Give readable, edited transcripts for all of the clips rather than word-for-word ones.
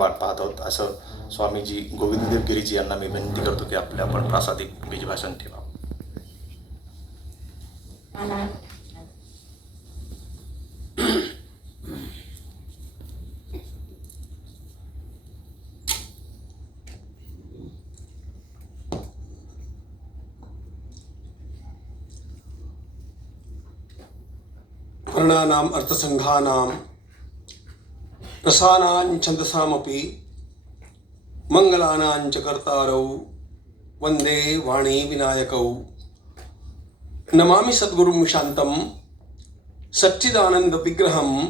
वाट पाहत आहोत असं स्वामीजी गोविंददेव गिरीजी यांना मी विनंती करतो की आपल्या आपण प्रासादिक बीजभाषण ठेवा. वर्णानाम् अर्थसंघानां रसानां छन्दसामपि मंगलानां च कर्तारौ वंदे वाणी विनायकौ. नमामि सद्गुरुं शान्तं सच्चिदानन्दविग्रहं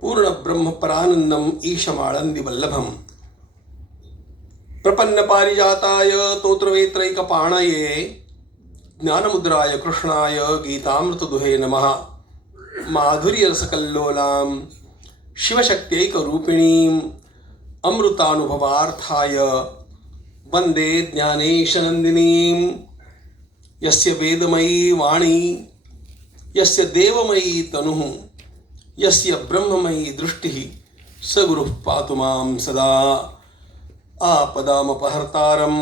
पूर्णब्रह्मपरानन्दम् ईशमाळन्दिवल्लभं. प्रपन्नपारिजाताय तोत्रवेत्रैकपाणये ज्ञानमुद्राय कृष्णाय गीतामृतदुहे नमः. माधुर्यरसकल्लोलां शिवशक्त्यैकरूपिणीम् अमृतानुभवार्थाय वन्दे ज्ञानेशनन्दिनीं. यस्य वेदमयी वाणी, यस्य देवमयी तनुः, यस्य ब्रह्ममयी दृष्टिः, स गुरुः पातु मां सदा. आपदामपहर्तारं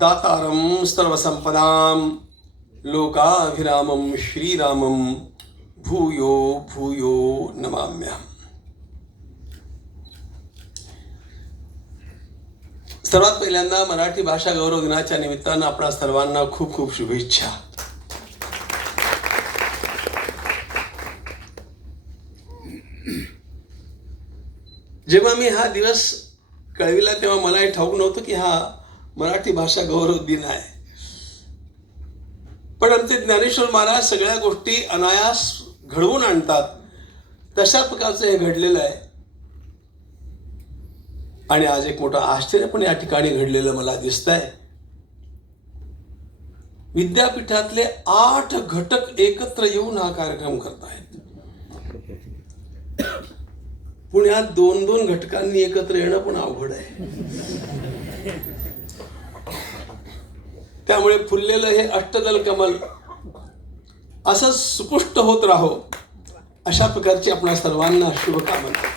दातारं सर्वसम्पदां लोकाभिरामं श्रीरामं भूयो भूयो नमाम्यहम्. सर्वात पहिल्यांदा मराठी भाषा गौरव दिनाच्या निमित्तानं आपणा सर्वांना खूप खूप शुभेच्छा. जेव्हा मी हा दिवस कळविला तेव्हा मला हे ठाऊक नव्हतं की हा मराठी भाषा गौरव दिन आहे. पण आमचे ज्ञानेश्वर महाराज सगळ्या गोष्टी अनायास घडवून आणतात, तशा प्रकारचं हे घडलेलं आहे. आणि आज एक मोठं आश्चर्य पण या ठिकाणी घडलेलं मला दिसतंय. विद्यापीठातले 8 घटक एकत्र येऊन हा कार्यक्रम करतायत. पुण्यात 2-2 घटकांनी एकत्र येणं पण अवघड आहे. त्यामुळे फुललेलं हे अष्टदल कमल असं सुपुष्ट होत राहो, अशा प्रकारची आपल्या सर्वांना शुभकामना.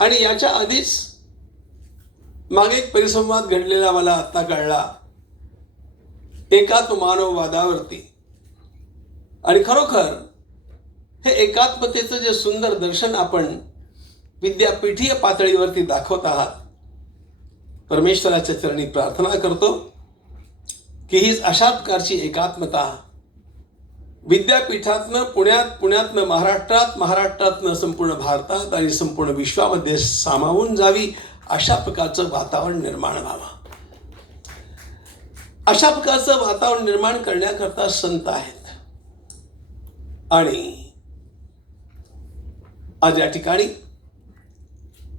आणि याच्या आधीच मागे एक परिसंवाद घडलेला मला आत्ता कळला एकात्ममानववादावरती. आणि खरोखर हे एकात्मतेचं जे सुंदर दर्शन आपण विद्यापीठीय पातळीवरती दाखवत आहात, परमेश्वराच्या चरणी प्रार्थना करतो की हीच अशा प्रकारची एकात्मता विद्यापीठातनं पुण्यातनं महाराष्ट्रातनं संपूर्ण भारतात आणि संपूर्ण विश्वामध्ये सामावून जावी, अशा प्रकारचं वातावरण निर्माण व्हावं. अशा प्रकारचं वातावरण निर्माण करण्याकरता संत आहेत. आणि आज या ठिकाणी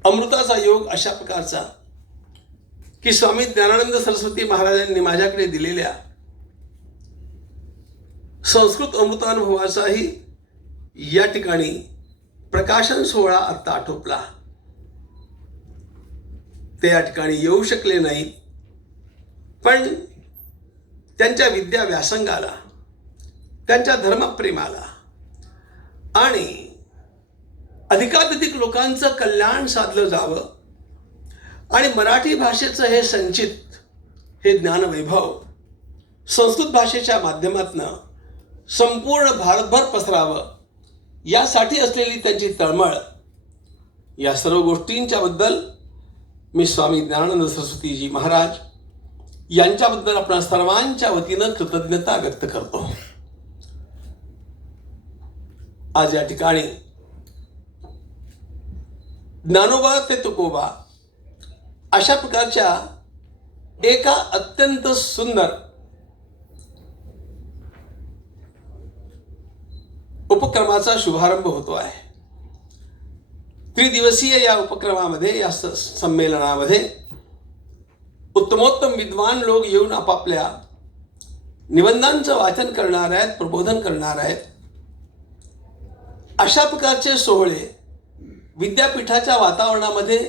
अमृताचा योग अशा प्रकारचा की स्वामी ज्ञानानंद सरस्वती महाराजांनी माझ्याकडे दिलेल्या संस्कृत अमृतानुभवाचाही या ठिकाणी प्रकाशन सोहळा आत्ता आटोपला. ते या ठिकाणी येऊ शकले नाहीत, पण त्यांच्या विद्या व्यासंगाला, त्यांच्या धर्मप्रेमाला आणि अधिकाधिक लोकांचं कल्याण साधलं जावं आणि मराठी भाषेचं हे संचित हे ज्ञानवैभव संस्कृत भाषेच्या माध्यमातनं संपूर्ण भारतभर पसरावं, यासाठी असलेली त्यांची तळमळ, या सर्व गोष्टींच्या बद्दल मी स्वामी ज्ञानानंद सरस्वतीजी महाराज यांच्याबद्दल आपल्या सर्वांच्या वतीनं कृतज्ञता व्यक्त करतो. आज या ठिकाणी ज्ञानोबा ते तुकोबा अशा प्रकारच्या एका अत्यंत सुंदर उपक्रमाचा शुभारंभ होतो आहे. त्रिदिवसीय या उपक्रमामध्ये, या संमेलनामध्ये उत्तमोत्तम विद्वान लोक येऊन आपापल्या निबंधांचं वाचन करणार आहेत, प्रबोधन करणार आहेत. अशा प्रकारचे सोहळे विद्यापीठाच्या वातावरणामध्ये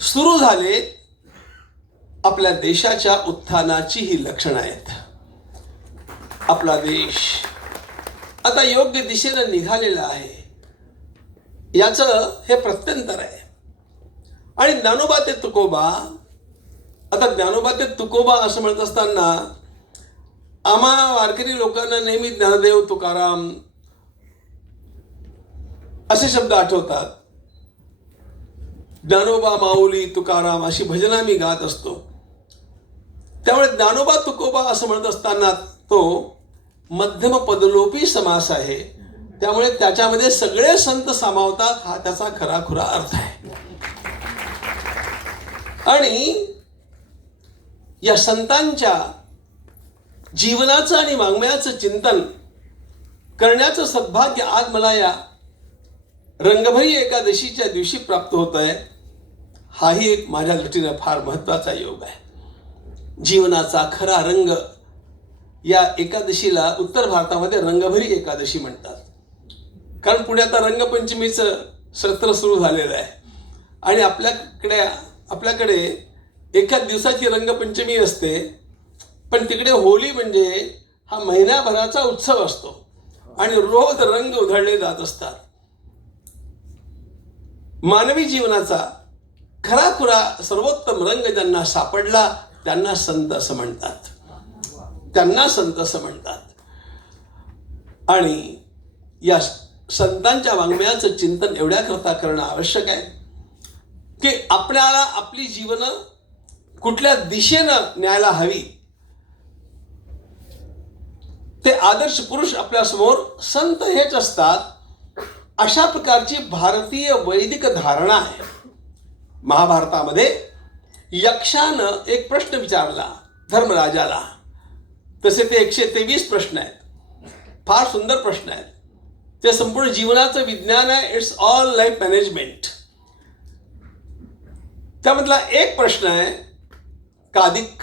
सुरू झाले. आपल्या देशाच्या उत्थानाची ही लक्षणं आहेत. आपला देश आता योग्य दिशेनं निघालेलं आहे याचं हे प्रत्यंतर आहे. आणि ज्ञानोबा ते तुकोबा, आता ज्ञानोबा ते तुकोबा असं म्हणत असताना आम्हा वारकरी लोकांना नेहमी ज्ञानदेव तुकाराम असे शब्द आठवतात. ज्ञानोबा माऊली तुकाराम अशी भजनं मी गात असतो. त्यामुळे ज्ञानोबा तुकोबा असं म्हणत असताना तो मध्यम पदलोपी समास आहे. त्यामुळे त्याच्यामध्ये सगळे संत सामावतात हा त्याचा खराखुरा अर्थ आहे. आणि या संतांच्या जीवनाचं आणि वाङ्मयाचं चिंतन करण्याचं सद्भाग्य आज मला या रंगभरी एकादशीच्या दिवशी प्राप्त होत आहे. हाही एक माझ्या दृष्टीने फार महत्त्वाचा योग आहे. जीवनाचा खरा रंग या एकादशीला उत्तर भारतामध्ये रंगभरी एकादशी म्हणतात. कारण पुढे आता रंगपंचमीचं सत्र सुरू झालेलं आहे आणि आपल्याकडे एखाद दिवसाची रंगपंचमी असते, पण तिकडे होळी म्हणजे हा महिन्याभराचा उत्सव असतो आणि रोज रंग उधळले जात असतात. मानवी जीवनाचा खराखुरा सर्वोत्तम रंग ज्यांना सापडला त्यांना संत असं म्हणतात. आणि या संतांच्या वाङ्मयाचं चिंतन एवढ्या करता करणं आवश्यक आहे की आपल्याला आपली जीवनं कुठल्या दिशेनं न्यायला हवी. ते आदर्श पुरुष आपल्यासमोर संत हेच असतात. अशा प्रकारची भारतीय वैदिक धारणा आहे. महाभारतामध्ये यक्षानं एक प्रश्न विचारला धर्मराजाला. तसे ते 123 प्रश्न आहेत. फार सुंदर प्रश्न आहेत. ते संपूर्ण जीवनाचं विज्ञान आहे. It's all life management. त्यामधला एक प्रश्न आहे कादिक.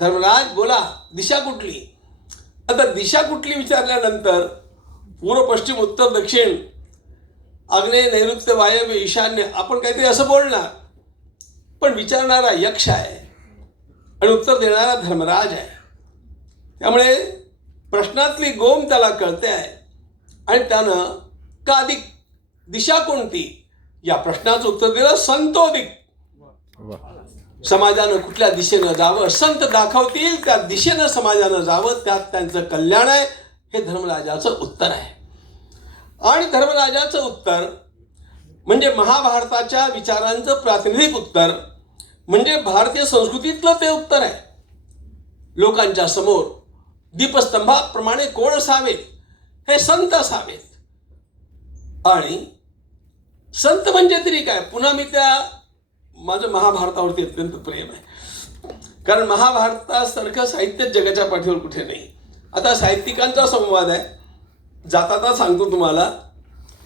धर्मराज बोला, दिशा कुठली? आता दिशा कुठली विचारल्यानंतर पूर्व पश्चिम उत्तर दक्षिण आग्नेय नैऋत्य वायव्य ईशान्य आपण काहीतरी असं बोलणार, पण विचारणारा यक्ष आहे आणि उत्तर देणारा धर्मराज आहे. त्यामुळे प्रश्नातली गोम त्याला कळते आहे आणि त्यानं कादिक दिशा कोणती या प्रश्नाचं उत्तर दिलं संतोदिक. समाजानं कुठल्या दिशेनं जावं, संत दाखवतील त्या दिशेनं समाजानं जावं, त्यात त्यांचं कल्याण आहे. हे धर्मराजाचं उत्तर आहे. आणि धर्मराजाचं उत्तर म्हणजे महाभारताच्या विचारांचं प्रातिनिधिक उत्तर म्हणजे भारतीय संस्कृतीतलं ते उत्तर आहे. लोकांच्या समोर दीपस्तंभाप्रमाणे कोण असावेत? हे संत असावेत. आणि संत म्हणजे तरी काय? पुन्हा मी माझं महाभारतावरती अत्यंत प्रेम आहे. कारण महाभारतासारखं साहित्य जगाच्या पाठीवर कुठे नाही. आता साहित्यिकांचा संवाद आहे. जाता सांगतो तुम्हाला.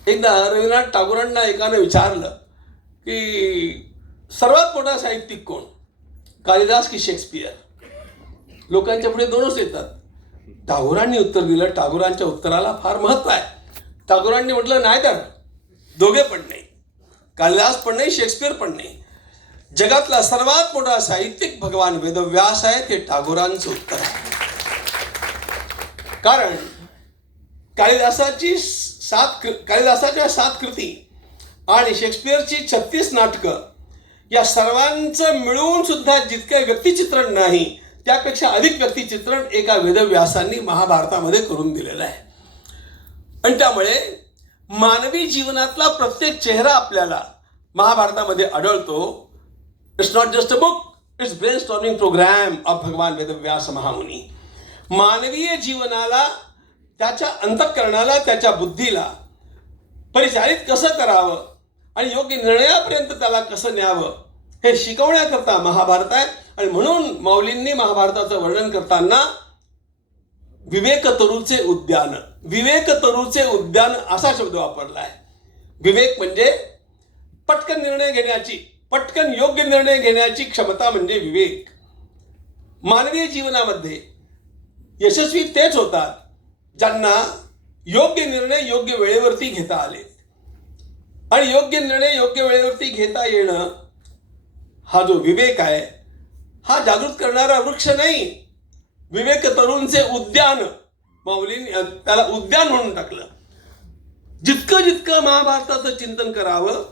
एकदा रवींद्रनाथ टागोरांना एकानं विचारलं की सर्वात मोठा साहित्यिक कोण, कालिदास की शेक्सपियर? लोकांच्या पुढे दोनच येतात. टागोरांनी उत्तर दिलं. टागोरांच्या उत्तराला फार महत्त्व आहे. टागोरांनी म्हटलं नाही तर दोघे पण नाही, कालिदास पण नाही, शेक्सपियर पण नाही. जगातला सर्वात मोठा साहित्यिक भगवान वेदव्यास आहे. ते टागोरांचं उत्तर आहे. कारण कालिदासाच्या 7 कृती आणि शेक्सपियरची 36 नाटकं या सर्वांचं मिळून सुद्धा जितकं व्यक्तिचित्रण नाही त्यापेक्षा अधिक व्यक्तिचित्रण एका वेदव्यासांनी महाभारतामध्ये करून दिलेलं आहे. आणि त्यामुळे मानवी जीवनातला प्रत्येक चेहरा आपल्याला महाभारतामध्ये आढळतो. It's not just a book, it's brainstorming programme of भगवान वेदव्यास महामुनी. मानवीय जीवनाला, त्याच्या अंतःकरणाला, त्याच्या बुद्धीला परिचालित कसं करावं आणि योग्य निर्णयापर्यंत त्याला कसं न्यावं हे शिकवण्याकरता महाभारत आहे. आणि म्हणून माऊलींनी महाभारताचं वर्णन करताना विवेकतरूचे उद्यान असा शब्द वापरला आहे. विवेक म्हणजे पटकन योग्य निर्णय घेण्याची क्षमता म्हणजे विवेक. मानवीय जीवनामध्ये यशस्वी तेच होतात ज्यांना योग्य निर्णय योग्य वेळेवरती घेता आले. आणि योग्य निर्णय योग्य वेळेवरती घेता येणं हा जो विवेक आहे हा जागृत करणारा वृक्ष नाही. विवेक तरुणचे उद्यान माऊलींनी त्याला उद्यान म्हणून टाकलं. जितकं जितकं महाभारताचं चिंतन करावं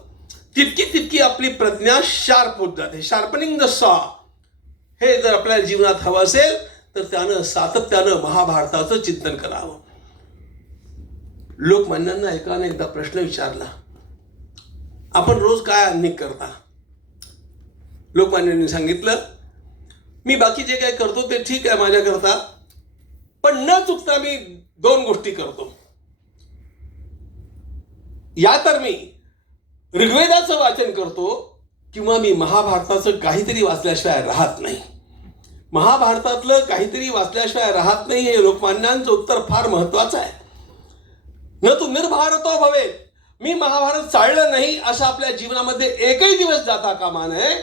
तितकी तितकी आपली प्रज्ञा शार्प होत जाते. शार्पनिंग द सॉ हे जर आपल्या जीवनात हवं असेल तर त्यानं सातत्यानं महाभारताचं चिंतन करावं. लोकमान्यांना एकाने एकदा प्रश्न विचारला, आपण रोज काय अन्निक करता? लोकमान्यांनी सांगितलं, मी बाकी जे काय करतो ते ठीक आहे माझ्याकरता, पण न चुकता मी 2 गोष्टी करतो. या तर मी ऋग्वेदाचं वाचन करतो किंवा मी महाभारताचं काहीतरी वाचल्याशिवाय राहत नाही. महाभारतातलं काहीतरी वाचल्याशिवाय राहत नाही हे लोकमान्यांचं उत्तर फार महत्वाचं आहे. न तू निर्भारतो भवेत, मी महाभारत चाललं नाही असं आपल्या जीवनामध्ये एकही दिवस जाता कामा नये,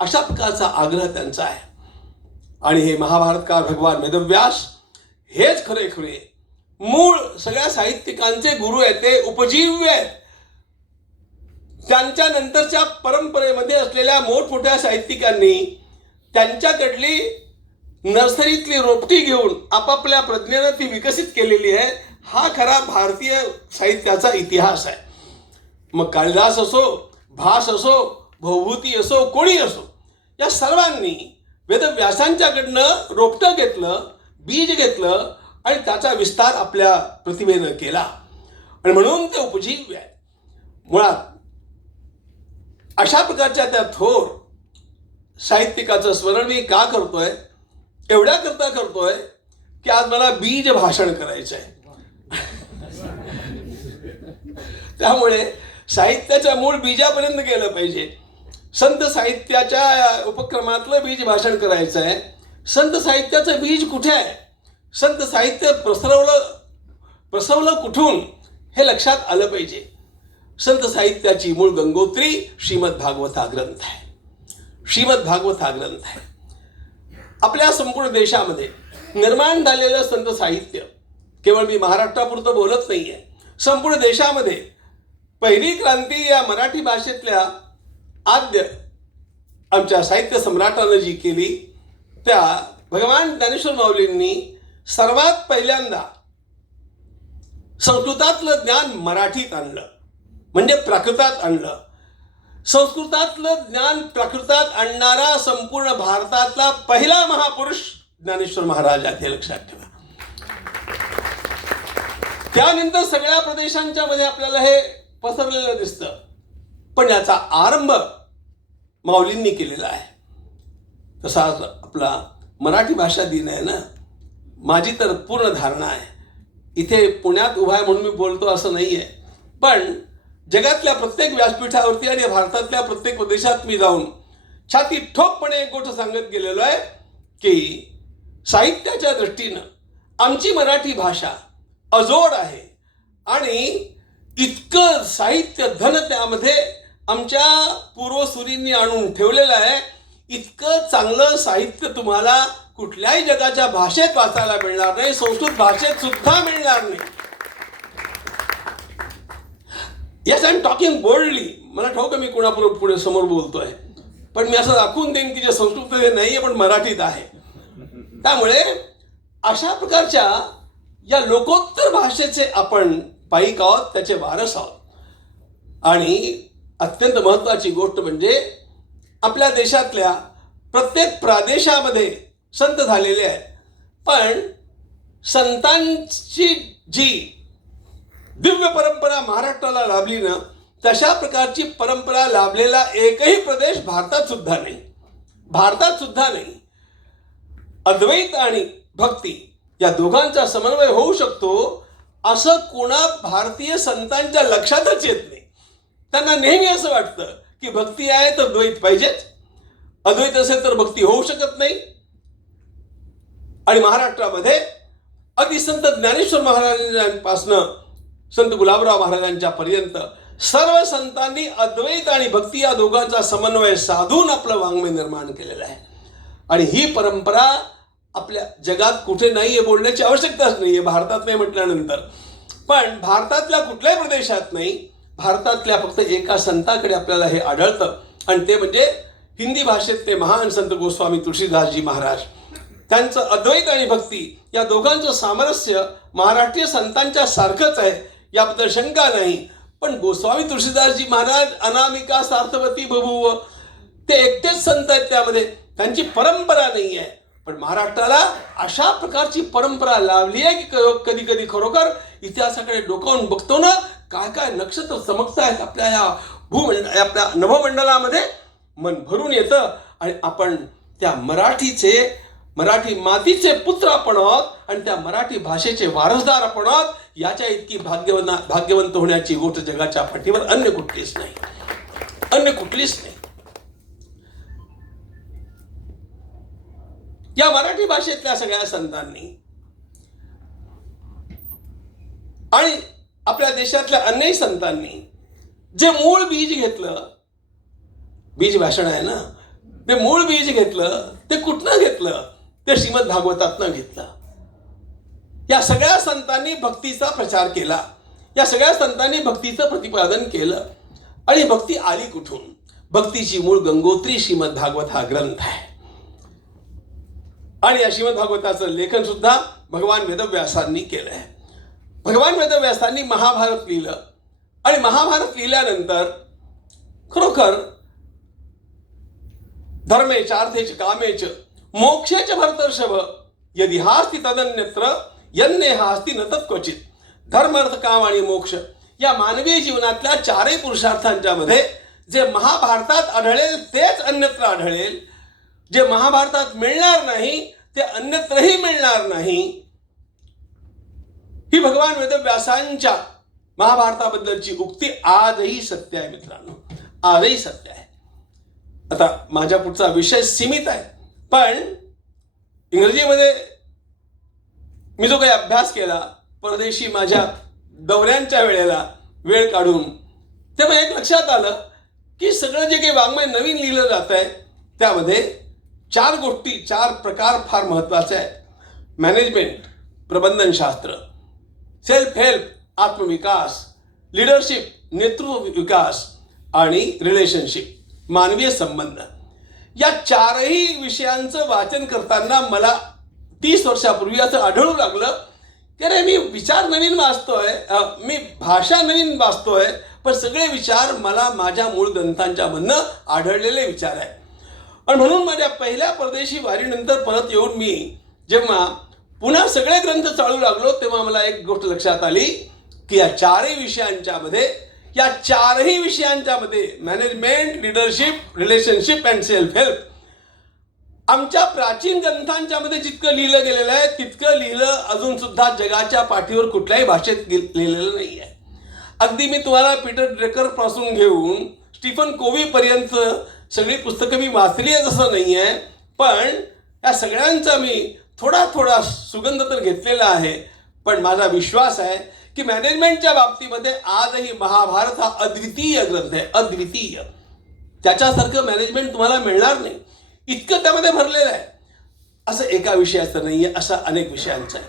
अशा प्रकारचा आग्रह त्यांचा आहे. आणि हे महाभारतकार भगवान वेदव्यास हेच खरे मूळ सगळ्या साहित्यिकांचे गुरु आहेत, ते उपजीव्य आहेत. त्यांच्या नंतरच्या परंपरेमध्ये असलेल्या मोठमोठ्या साहित्यिकांनी त्यांच्याकडली नर्सरीतली रोपटी घेऊन आपापल्या प्रज्ञेनं ती विकसित केलेली आहे. हा खरा भारतीय साहित्याचा इतिहास आहे. मग कालिदास असो, भास असो, भवभूती असो, कोणी असो, या सर्वांनी वेदव्यासांच्याकडनं रोपटं घेतलं, बीज घेतलं आणि त्याचा विस्तार आपल्या प्रतिभेनं केला. आणि म्हणून ते उपजीव्य आहे. मुळात अशा प्रकारच्या त्या थोर साहित्यिकाचं स्मरण मी का करतोय? एवढ्या करता करतोय की आज मला बीज भाषण करायचं आहे. त्यामुळे साहित्याच्या मूळ बीजापर्यंत गेलं पाहिजे. संत साहित्याच्या उपक्रमातलं बीज भाषण करायचं आहे. संत साहित्याचं बीज कुठे आहे? संत साहित्य प्रसवलं कुठून हे लक्षात आलं पाहिजे. संत साहित्याची मूळ गंगोत्री श्रीमद भागवत हा ग्रंथ आहे. श्रीमद भागवत हा ग्रंथ आहे. आपल्या संपूर्ण देशामध्ये निर्माण झालेलं संत साहित्य, केवळ मी महाराष्ट्रापुरतं बोलत नाही आहे, संपूर्ण देशामध्ये पहिली क्रांती या मराठी भाषेतल्या आद्य आमच्या साहित्य सम्राटानं जी केली, त्या भगवान ज्ञानेश्वर माऊलींनी सर्वात पहिल्यांदा संस्कृतातलं ज्ञान मराठीत आणलं, म्हणजे प्राकृतात आणलं. संस्कृतातलं ज्ञान प्राकृतात आणणारा संपूर्ण भारतातला पहिला महापुरुष ज्ञानेश्वर महाराज आहेत, हे लक्षात ठेवा. त्यानंतर सगळ्या प्रदेशांच्या मध्ये आपल्याला हे पसरलेलं दिसतं, पण याचा आरंभ माऊलींनी केलेला आहे. तसा आपला मराठी भाषा दिन आहे ना, माझी तर पूर्ण धारणा आहे, इथे पुण्यात उभा आहे म्हणून मी बोलतो असं नाही आहे, पण जगातल्या प्रत्येक व्यासपीठावरती आणि भारतातल्या प्रत्येक प्रदेशात मी जाऊन छाती ठोकपणे एक गोष्ट सांगत गेलेलो आहे की साहित्याच्या दृष्टीनं आमची मराठी भाषा अजोड आहे आणि इतकं साहित्य धन त्यामध्ये आमच्या पूर्वसुरींनी आणून ठेवलेलं आहे. इतकं चांगलं साहित्य तुम्हाला कुठल्याही जगाच्या भाषेत वाचायला मिळणार नाही, संस्कृत भाषेत सुद्धा मिळणार नाही. Yes, I am talking boldly. मला ठाऊक आहे मी कोणाबरोबर पुढे समोर बोलतोय, पण मी असं दाखवून देईन की जे संस्कृत नाही आहे पण मराठीत आहे. त्यामुळे अशा प्रकारच्या या लोकोत्तर भाषेचे आपण पाईक आहोत, त्याचे वारस आहोत. आणि अत्यंत महत्त्वाची गोष्ट म्हणजे आपल्या देशातल्या प्रत्येक प्रदेशामध्ये संत झालेले आहेत, पण संतांची जी दिव्य परंपरा महाराष्ट्राला लाभली ना, तशा प्रकारची परंपरा लाभलेला एकही प्रदेश भारतात सुद्धा नाही. भारतात सुद्धा नाही. अद्वैत आणि भक्ती या दोघांचा समन्वय होऊ शकतो असं कोणा भारतीय संतांच्या लक्षातच येत नाही. त्यांना नेहमी असं वाटतं की भक्ती आहे तर द्वैत पाहिजेच, अद्वैत असेल तर भक्ती होऊ शकत नाही. आणि महाराष्ट्रामध्ये अगदी संत ज्ञानेश्वर महाराजांपासनं संत गुलाबराव महाराजांच्या पर्यंत सर्व संतांनी अद्वैत आणि भक्ती या दोघांचा समन्वय साधून आपलं वाङ्मय निर्माण केलेलं आहे. आणि ही परंपरा आपल्या जगात कुठे नाही आहे बोलण्याची आवश्यकताच नाही आहे, भारतात नाही म्हटल्यानंतर. पण भारतातल्या कुठल्याही प्रदेशात नाही, भारतातल्या फक्त एका संताकडे आपल्याला हे आढळतं, आणि ते म्हणजे हिंदी भाषेत ते महान संत गोस्वामी तुलसीदासजी महाराज. त्यांचं अद्वैत आणि भक्ती या दोघांचं सामरस्य महाराष्ट्रीय संतांच्या सारखंच आहे, याबद्दल शंका नाही. पण गोस्वामी तुळशीदासजी महाराज अनामिका सार्थवती बभूव, ते एकटेच संत आहेत, त्यामध्ये त्यांची परंपरा नाही आहे. पण महाराष्ट्राला अशा प्रकारची परंपरा लाभली आहे की कधी कधी खरोखर इतिहासाकडे डोकावून बघतो ना, काय काय नक्षत्र चमकत आहेत आपल्या या आपल्या नभमंडलामध्ये, मन भरून येतं. आणि आपण त्या मराठी मातीचे पुत्र आपण आहोत आणि त्या मराठी भाषेचे वारसदार आपण आहोत. याच्या इतकी भाग्यवंत होण्याची गोष्ट जगाच्या पाठीवर अन्य कुठलीच नाही, अन्य कुठलीच नाही. या मराठी भाषेतल्या सगळ्या संतांनी आणि आपल्या देशातल्या अन्य संतांनी जे मूळ बीज घेतलं, बीज भाषण आहे ना, ते मूळ बीज घेतलं, ते कुठनं घेतलं? ते श्रीमद भागवतातनं घेतलं. या सगळ्या संतांनी भक्तीचा प्रचार केला, या सगळ्या संतांनी भक्तीचं प्रतिपादन केलं. आणि भक्ती आली कुठून? भक्तीची मूळ गंगोत्री श्रीमद भागवत हा ग्रंथ आहे. आणि या श्रीमद भागवताचं लेखन सुद्धा भगवान वेदव्यासांनी केलं आहे. भगवान वेदव्यासांनी महाभारत लिहिलं आणि महाभारत लिहिल्यानंतर खरोखर धर्मेच अर्थेच कामेच मोक्षेच भरतर्षभ यदि हास्ति तदन्यत्र यन्ने हास्ति न तत्क्वचित. धर्म अर्थ काम आणि मोक्ष या मानवीय जीवनातल्या चारही पुरुषार्थांच्या मध्ये जे महाभारतात आढळेल तेच अन्यत्र आढळेल. जे महाभारतात मिळणार नाही ते अन्यत्रही मिळणार नाही. ही भगवान वेदव्यासांच्या महाभारताबद्दलची उक्ती आजही सत्य आहे मित्रांनो, आजही सत्य आहे. आता माझ्या पुढचा विषय सीमित आहे, पण इंग्रजीमध्ये मी जो काही अभ्यास केला परदेशी माझ्या दौऱ्यांच्या वेळेला वेळ काढून, तेव्हा एक लक्षात आलं की सगळं जे काही वाङ्मय नवीन लिहिलं जात आहे त्यामध्ये चार गोष्टी, चार प्रकार फार महत्त्वाचे आहेत. मॅनेजमेंट, प्रबंधनशास्त्र, सेल्फ हेल्प, आत्मविकास, लीडरशिप, नेतृत्व विकास आणि रिलेशनशिप, मानवीय संबंध. या चारही विषयांचं वाचन करताना मला 30 वर्षापूर्वी असं आढळू लागलं की अरे मी विचार नवीन वाचतोय, मी भाषा नवीन वाचतोय, पण सगळे विचार मला माझ्या मूळ ग्रंथांच्या मधनं आढळलेले विचार आहेत. आणि म्हणून माझ्या पहिल्या परदेशी वारीनंतर परत येऊन मी जेव्हा पुन्हा सगळे ग्रंथ चालू लागलो तेव्हा मला एक गोष्ट लक्षात आली की या चारही विषयांच्या मध्ये management, leadership, relationship and self help आमच्या प्राचीन ग्रंथांच्या मध्ये जितकं लिहिलं गेलेलं आहे तितकं लिहिलं अजून सुद्धा जगाच्या पाठीवर कुठल्याही भाषेत लिहिलेलं नाही आहे. अगदी मी तुम्हाला पीटर ड्रकर पासून घेऊन स्टीफन कोव्ही पर्यंत सगळी पुस्तकं मी वाचली आहे असं नाही आहे, पण या सगळ्यांचा मी थोडा सुगंध तर घेतलेला आहे. पण माझा विश्वास आहे की मॅनेजमेंटच्या बाबतीमध्ये आजही महाभारत हा अद्वितीय ग्रंथ आहे, अद्वितीय. त्याच्यासारखं मॅनेजमेंट तुम्हाला मिळणार नाही, इतकं त्यामध्ये भरलेलं आहे. असं एका विषयाचं नाही आहे, असा अनेक विषयांचा आहे.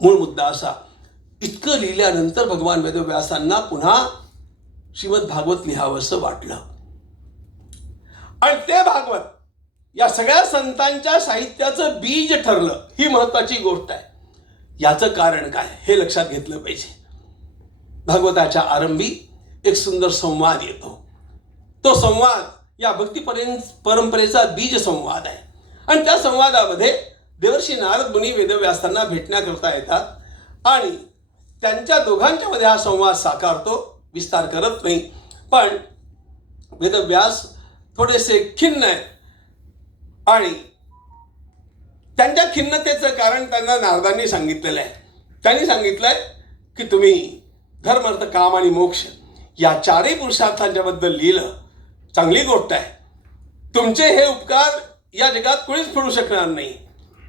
मूळ मुद्दा असा, इतकं लिहिल्यानंतर भगवान वेदव्यासांना पुन्हा श्रीमद भागवत लिहावंसं वाटलं. आणि ते भागवत या सगळ्या संतांच्या साहित्याचं बीज ठरलं, ही महत्वाची गोष्ट आहे. याचं कारण काय हे लक्षात घेतलं पाहिजे. भागवताच्या आरंभी एक सुंदर संवाद येतो. तो संवाद या भक्ती परंपरेचा बीज संवाद आहे. आणि त्या संवादामध्ये देवर्षी नारद मुनी वेदव्यासांना भेटण्याकरता येतात आणि त्यांच्या दोघांच्या मध्ये हा संवाद साकारतो. विस्तार करत नाही, पण वेदव्यास थोडेसे खिन्न आहे आणि त्यांच्या खिन्नतेचं कारण त्यांना नारदांनी सांगितलेलं आहे. त्यांनी सांगितलंय की तुम्ही धर्म, अर्थ, काम आणि मोक्ष या चारही पुरुषार्थांच्या बद्दल लिहिलं, चांगली गोष्ट आहे. तुमचे हे उपकार या जगात कोणीच फेडू शकणार नाही.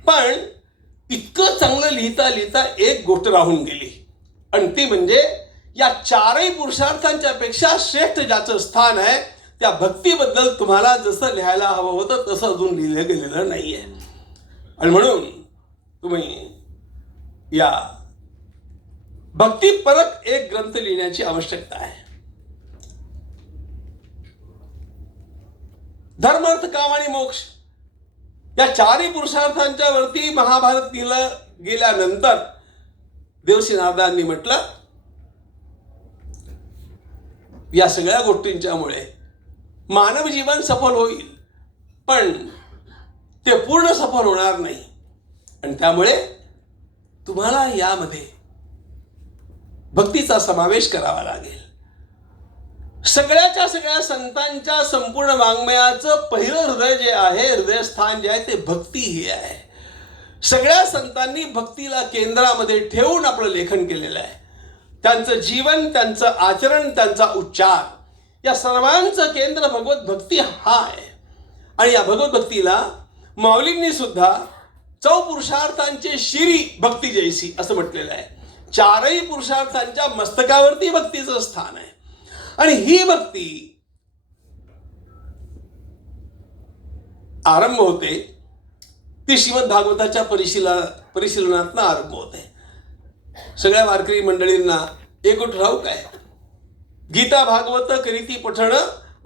पण इतकं चांगलं लिहिता लिहिता एक गोष्ट राहून गेली आणि ती म्हणजे या चारही पुरुषार्थांच्या पेक्षा श्रेष्ठ ज्याचं स्थान आहे त्या भक्तीबद्दल तुम्हाला जसं लिहायला हवं होतं तसं अजून लिहिलं गेलेलं नाही आहे. आणि म्हणून तुम्ही या भक्तीपरक एक ग्रंथ लिहिण्याची आवश्यकता आहे. धर्म, अर्थ, काम आणि मोक्ष या चारही पुरुषार्थांच्या वरती महाभारत लिहिलं गेल्यानंतर देवश्री नारदांनी म्हटलं, या सगळ्या गोष्टींच्यामुळे मानव जीवन सफल होईल, पण ते पूर्ण सफल होणार नाही. आणि त्यामुळे तुम्हाला यामध्ये भक्तीचा समावेश करावा लागेल. सगळ्याच्या सगळ्या संतांच्या संपूर्ण वाङ्मयाचं पहिलं हृदय जे आहे, हृदयस्थान जे आहे ते भक्ती हे आहे. सगळ्या संतांनी भक्तीला केंद्रामध्ये ठेवून आपलं लेखन केलेलं आहे. त्यांचं जीवन, त्यांचं आचरण, त्यांचा उच्चार या सर्वांचं केंद्र भगवत भक्ती हा आहे. आणि या भगवत भक्तीला माऊलींनी सुद्धा चौपुरुषार्थांचे शिरी भक्ती जैसी असं म्हटलेलं आहे. चारही पुरुषार्थांच्या मस्तकावरती भक्तीचं स्थान आहे. आणि ही भक्ती आरंभ होते ती श्रीमद भागवताच्या परिशीलनातनं आरंभ होते. सगळ्या वारकरी मंडळींना एक गोष्ट ठाऊक आहे, गीता भागवत करीती पठण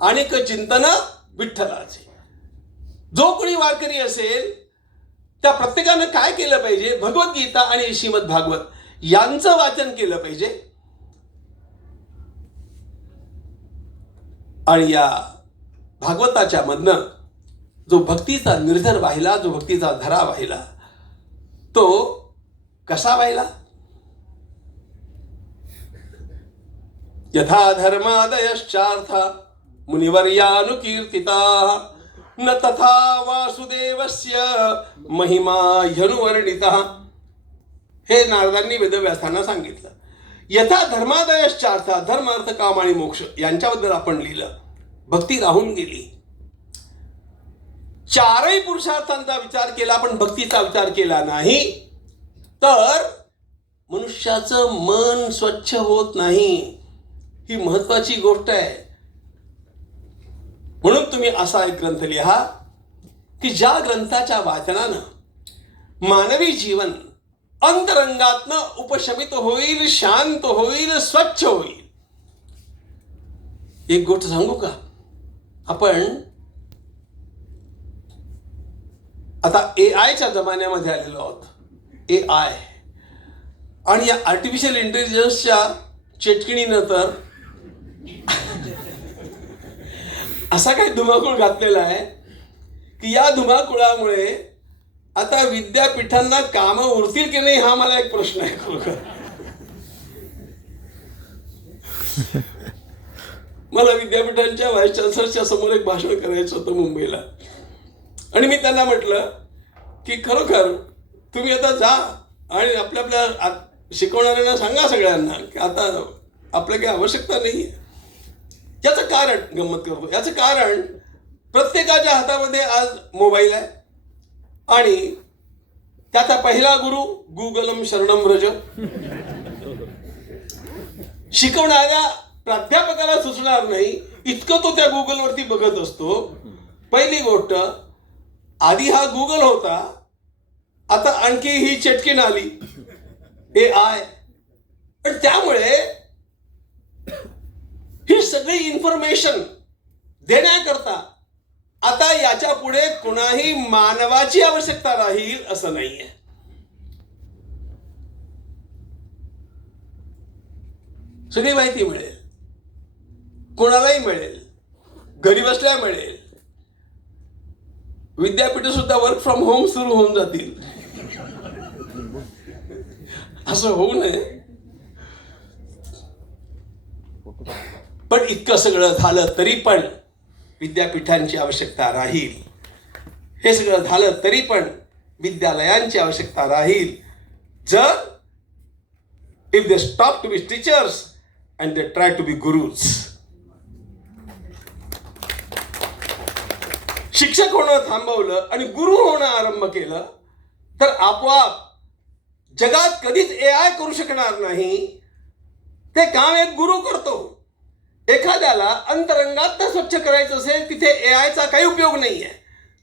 अनेक चिंतन विठ्ठलाचे. जो कोणी वारकरी असेल त्या प्रत्येकानं काय केलं पाहिजे, भगवद्गीता आणि श्रीमद भागवत यांचं वाचन केलं पाहिजे. आणि या भागवताच्या मधनं जो भक्तीचा निर्झर वाहिला, जो भक्तीचा धरा वाहिला, तो कसा वाहिला? यथा धर्मादयश्चार्थ मुनिवर्यानुकीर्तिता न तथा वासुदेवस्य महिमा ह्यनुवर्णितः. हे नारदांनी वेदव्यासांना सांगितलं. यथा धर्मादयश्चार्थ, धर्म अर्थ काम आणि मोक्ष यांच्याबद्दल आपण लिहिलं. भक्ती राहून गेली. चारही पुरुषार्थांचा विचार केला पण भक्तीचा विचार केला नाही तर मनुष्याचं मन स्वच्छ होत नाही. ही महत्वाची गोष्ट आहे. म्हणून तुम्ही असा एक ग्रंथ लिहा की ज्या ग्रंथाच्या वाचनानं मानवी जीवन अंतरंगातनं उपशमित होईल, शांत होईल, स्वच्छ होईल. एक गोष्ट सांगू का? आपण आता AI जमान्यामध्ये आलेलो आहोत. AI आणि या आर्टिफिशियल इंटेलिजन्सच्या चेटकिणीनं तर असा काही धुमाकूळ घातलेला आहे की या धुमाकूळामुळे आता विद्यापीठांना कामं उरतील की नाही हा मला एक प्रश्न आहे खरोखर. मला विद्यापीठांच्या व्हाईस चान्सलरच्या समोर एक भाषण करायचं होतं मुंबईला. आणि मी त्यांना म्हटलं की खरोखर तुम्ही आता जा आणि आपल्या शिकवणाऱ्यांना सांगा सगळ्यांना की आता आपल्या काही आवश्यकता नाही आहे. याचं कारण गंमत करतो. याचं कारण प्रत्येकाच्या हातामध्ये आज मोबाईल आहे आणि त्याचा पहिला गुरु गुगलम शरणम व्रज. शिकवणाऱ्या प्राध्यापकाला सुचणार नाही इतकं तो त्या गुगलवरती बघत असतो. पहिली गोष्ट, आधी हा गुगल होता, आता आणखी ही चटकीन आली AI. पण त्यामुळे ही सगळी इन्फॉर्मेशन देण्याकरता आता याच्या पुढे कुणाही मानवाची आवश्यकता राहील असं नाहीये. सगळी माहिती मिळेल, कोणालाही मिळेल, घरी बसल्या मिळेल. विद्यापीठ सुद्धा वर्क फ्रॉम होम सुरू होऊन जातील. असं होऊ नये. पण इतकं सगळं झालं तरी पण विद्यापीठांची आवश्यकता राहील. हे सगळं झालं तरी पण विद्यालयांची आवश्यकता राहील जर if they stop to be teachers and they try to be gurus. शिक्षक होणं थांबवलं आणि गुरु होणं आरंभ केलं तर आपोआप जगात कधीच AI करू शकणार नाही. ते काम एक गुरु करतो. एखाद्याला अंतरंगात स्वच्छ करायचं असेल तिथे AIचा काही उपयोग नाही आहे,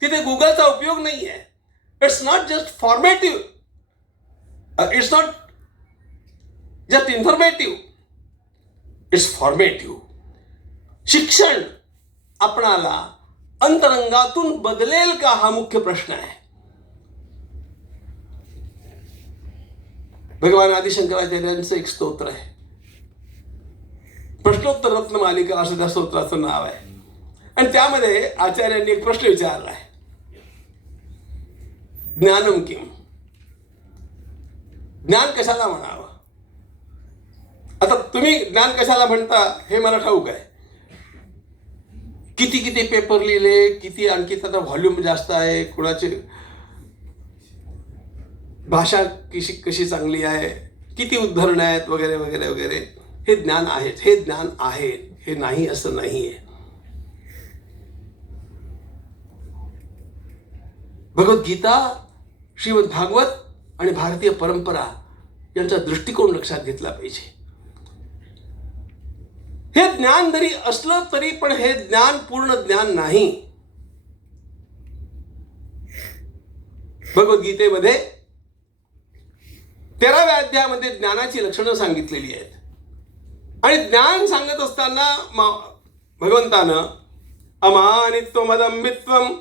तिथे गुगलचा उपयोग नाही आहे. It's not just formative, it's not just informative, it's formative. शिक्षण आपणाला अंतरंगातून बदलेल का हा मुख्य प्रश्न आहे. भगवान आदिशंकराचार्यांचं एक स्तोत्र आहे, प्रश्नोत्तर रत्न मालिका असं त्या स्तोत्राचं नाव आहे. आणि त्यामध्ये आचार्यांनी एक प्रश्न विचारला आहे, ज्ञानम किम, ज्ञान कशाला म्हणावं. आता तुम्ही ज्ञान कशाला म्हणता हे मला ठाऊक आहे. किती किती पेपर लिहिले, किती आणखी त्याचा व्हॉल्यूम जास्त आहे, कुणाची भाषा कशी चांगली आहे, किती उद्धरण आहेत वगैरे वगैरे वगैरे, हे ज्ञान आहेच. हे ज्ञान आहे, हे नाही असं नाही आहे. भगवद्गीता, श्रीमद भागवत आणि भारतीय परंपरा यांचा दृष्टिकोन लक्षात घेतला पाहिजे. हे ज्ञान जरी असलं तरी पण हे ज्ञान पूर्ण ज्ञान नाही. भगवद्गीतेमध्ये 13व्या अध्यायामध्ये ज्ञानाची लक्षणं सांगितलेली आहेत. आणि ज्ञान सांगत असताना भगवंतानं अमानित्वमदंबित्वम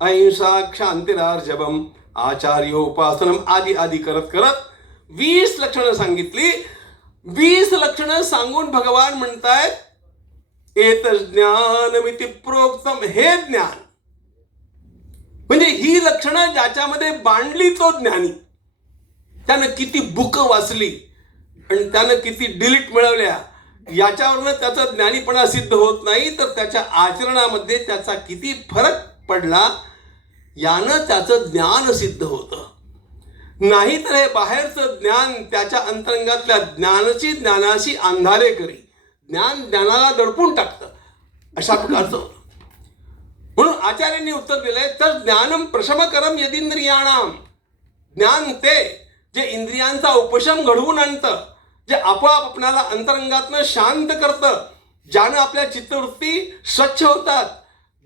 अहिंसा क्षांतिरार्जवम आचार्योपासनम आदी आदी करत करत 20 लक्षणं सांगितली. 20 लक्षणं सांगून भगवान म्हणतायत एतस् ज्ञानमिति प्रोक्तम, हे ज्ञान म्हणजे ही लक्षणं ज्याच्यामध्ये बांधली तो ज्ञानी. त्यानं किती बुक वाचली आणि त्यानं किती डिलीट मिळवल्या याच्यावरनं त्याचा ज्ञानीपणा सिद्ध होत नाही, तर त्याच्या आचरणामध्ये त्याचा किती फरक पडला यानं त्याचं ज्ञान सिद्ध होतं. नाहीतर हे बाहेरचं ज्ञान त्याच्या अंतरंगातल्या ज्ञानाशी अंधारे करी, ज्ञान ज्ञानाला दडपून टाकतं, अशा प्रकारचं होतं. म्हणून आचार्यांनी उत्तर दिलंय, तर ज्ञानम प्रशमकरम यदिंद्रियाणाम, ज्ञान ते जे इंद्रियांचा उपशम घडवून आणतं, जे आपोआप आपल्याला अंतरंगातनं शांत करतं, ज्यानं आपल्या चित्तवृत्ती स्वच्छ होतात,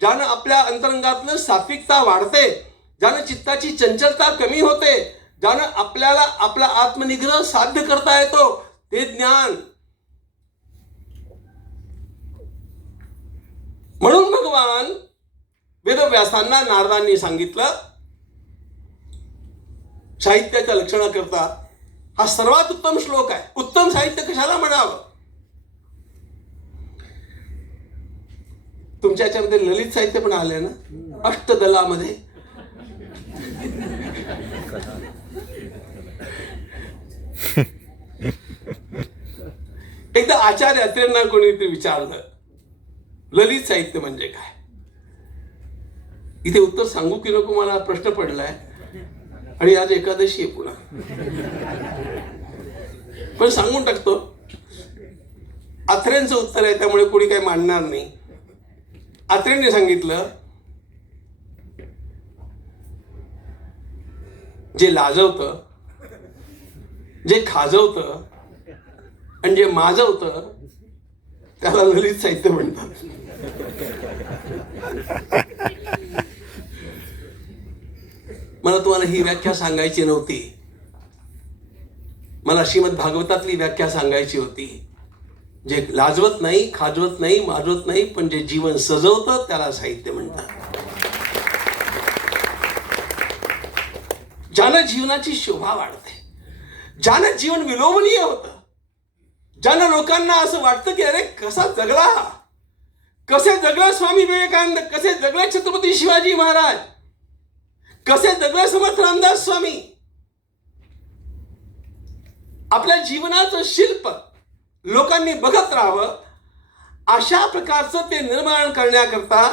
ज्यानं आपल्या अंतरंगातनं सात्विकता वाढते, ज्यानं चित्ताची चंचलता कमी होते, ज्यानं आपल्याला आपला आत्मनिग्रह साध्य करता येतो, ते ज्ञान. म्हणून भगवान वेदव्यासांना नारदांनी सांगितलं, साहित्याच्या लक्षणाकरता हा सर्वात उत्तम श्लोक आहे. उत्तम साहित्य कशाला म्हणावं. तुमच्या याच्यामध्ये ललित साहित्य पण आलंय ना, अष्टदलामध्ये. एकदा आचार्य अत्रेंना कोणीतरी विचारलं ललित साहित्य म्हणजे काय. इथे उत्तर सांगू की नको मला प्रश्न पडलाय, आणि आज एकादशी आहे पुन्हा, पण सांगून टाकतो. अत्रेंचं उत्तर आहे त्यामुळे कोणी काही मानणार नाही. अत्रेंनी सांगितलं, जे लाजवतं, जे खाजवतं आणि जे माजवतं त्याला ललित साहित्य म्हणतात. मला तुम्हाला ही व्याख्या सांगायची नव्हती, मला श्रीमद भागवतातली व्याख्या सांगायची होती. जे लाजवत नाही, खाजवत नाही, माजवत नाही, पण जे जीवन सजवतं त्याला साहित्य म्हणतात. ज्यानं जीवनाची शोभा वाढते, ज्यानं जीवन विलोभनीय होतं, ज्यानं लोकांना असं वाटतं की अरे कसा जगला हा, कसे जगला स्वामी विवेकानंद, कसे जगले छत्रपती शिवाजी महाराज, कसे जगले समर्थ रामदास स्वामी. आपल्या जीवनाचं शिल्प लोकांनी बघत राहावं अशा प्रकारचं ते निर्माण करण्याकरता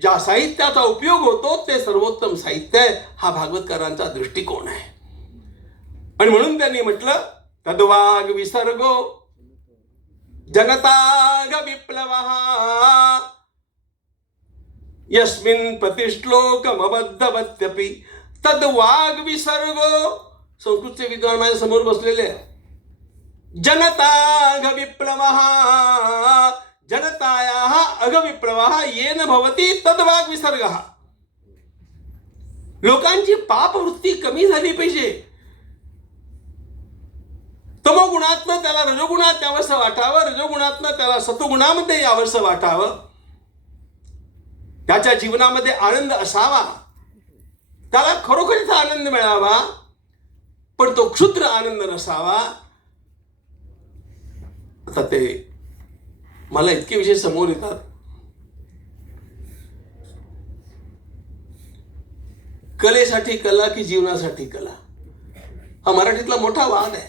ज्या साहित्याचा उपयोग होतो ते सर्वोत्तम साहित्य आहे. हा भागवतकारांचा दृष्टिकोन आहे. आणि म्हणून त्यांनी म्हटलं, तद्वाग विसर्गो जनताग विप्लवः यस्मिन् प्रतिश्लोकमबद्धवत्यपि तद्वाग विसर्गो. संस्कृतचे विद्वान माझ्या समोर बसलेले आहे. जनताग विप्लवः, जनतायाः अगविप्लवः येन भवति तद्वाग विसर्गः. लोकांची पापवृत्ती कमी झाली पाहिजे. तमोगुणातनं त्याला रजोगुणात यावंसं वाटावं, रजोगुणातनं त्याला सत्वगुणामध्ये यावंसं वाटावं, त्याच्या जीवनामध्ये आनंद असावा, त्याला खरोखरीचा आनंद मिळावा. पण तो क्षुद्र आनंद नसावा. आता ते मला इतके विषय समोर येतात. कलेसाठी कला की जीवनासाठी कला, हा मराठीतला मोठा वाद आहे.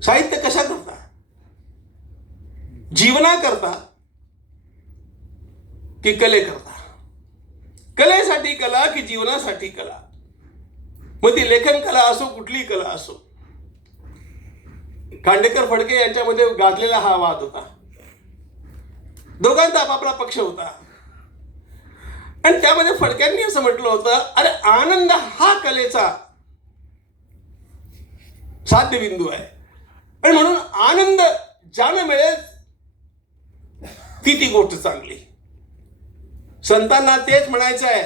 साहित्य कशा करता? जीवना करता की कले करता? कलेसाठी कला की जीवनासाठी कला? मग ती लेखन कला असो, कुठली कला असो. खांडेकर फडके यांच्यामध्ये गाजलेला हा वाद होता. दोघांचा आपापला पक्ष होता. आणि त्यामध्ये फडक्यांनी असं म्हटलं होतं, अरे आनंद हा कलेचा साध्य बिंदू आहे आणि म्हणून आनंद ज्यानं मिळेल ती गोष्ट चांगली. संतांना तेच म्हणायचं आहे,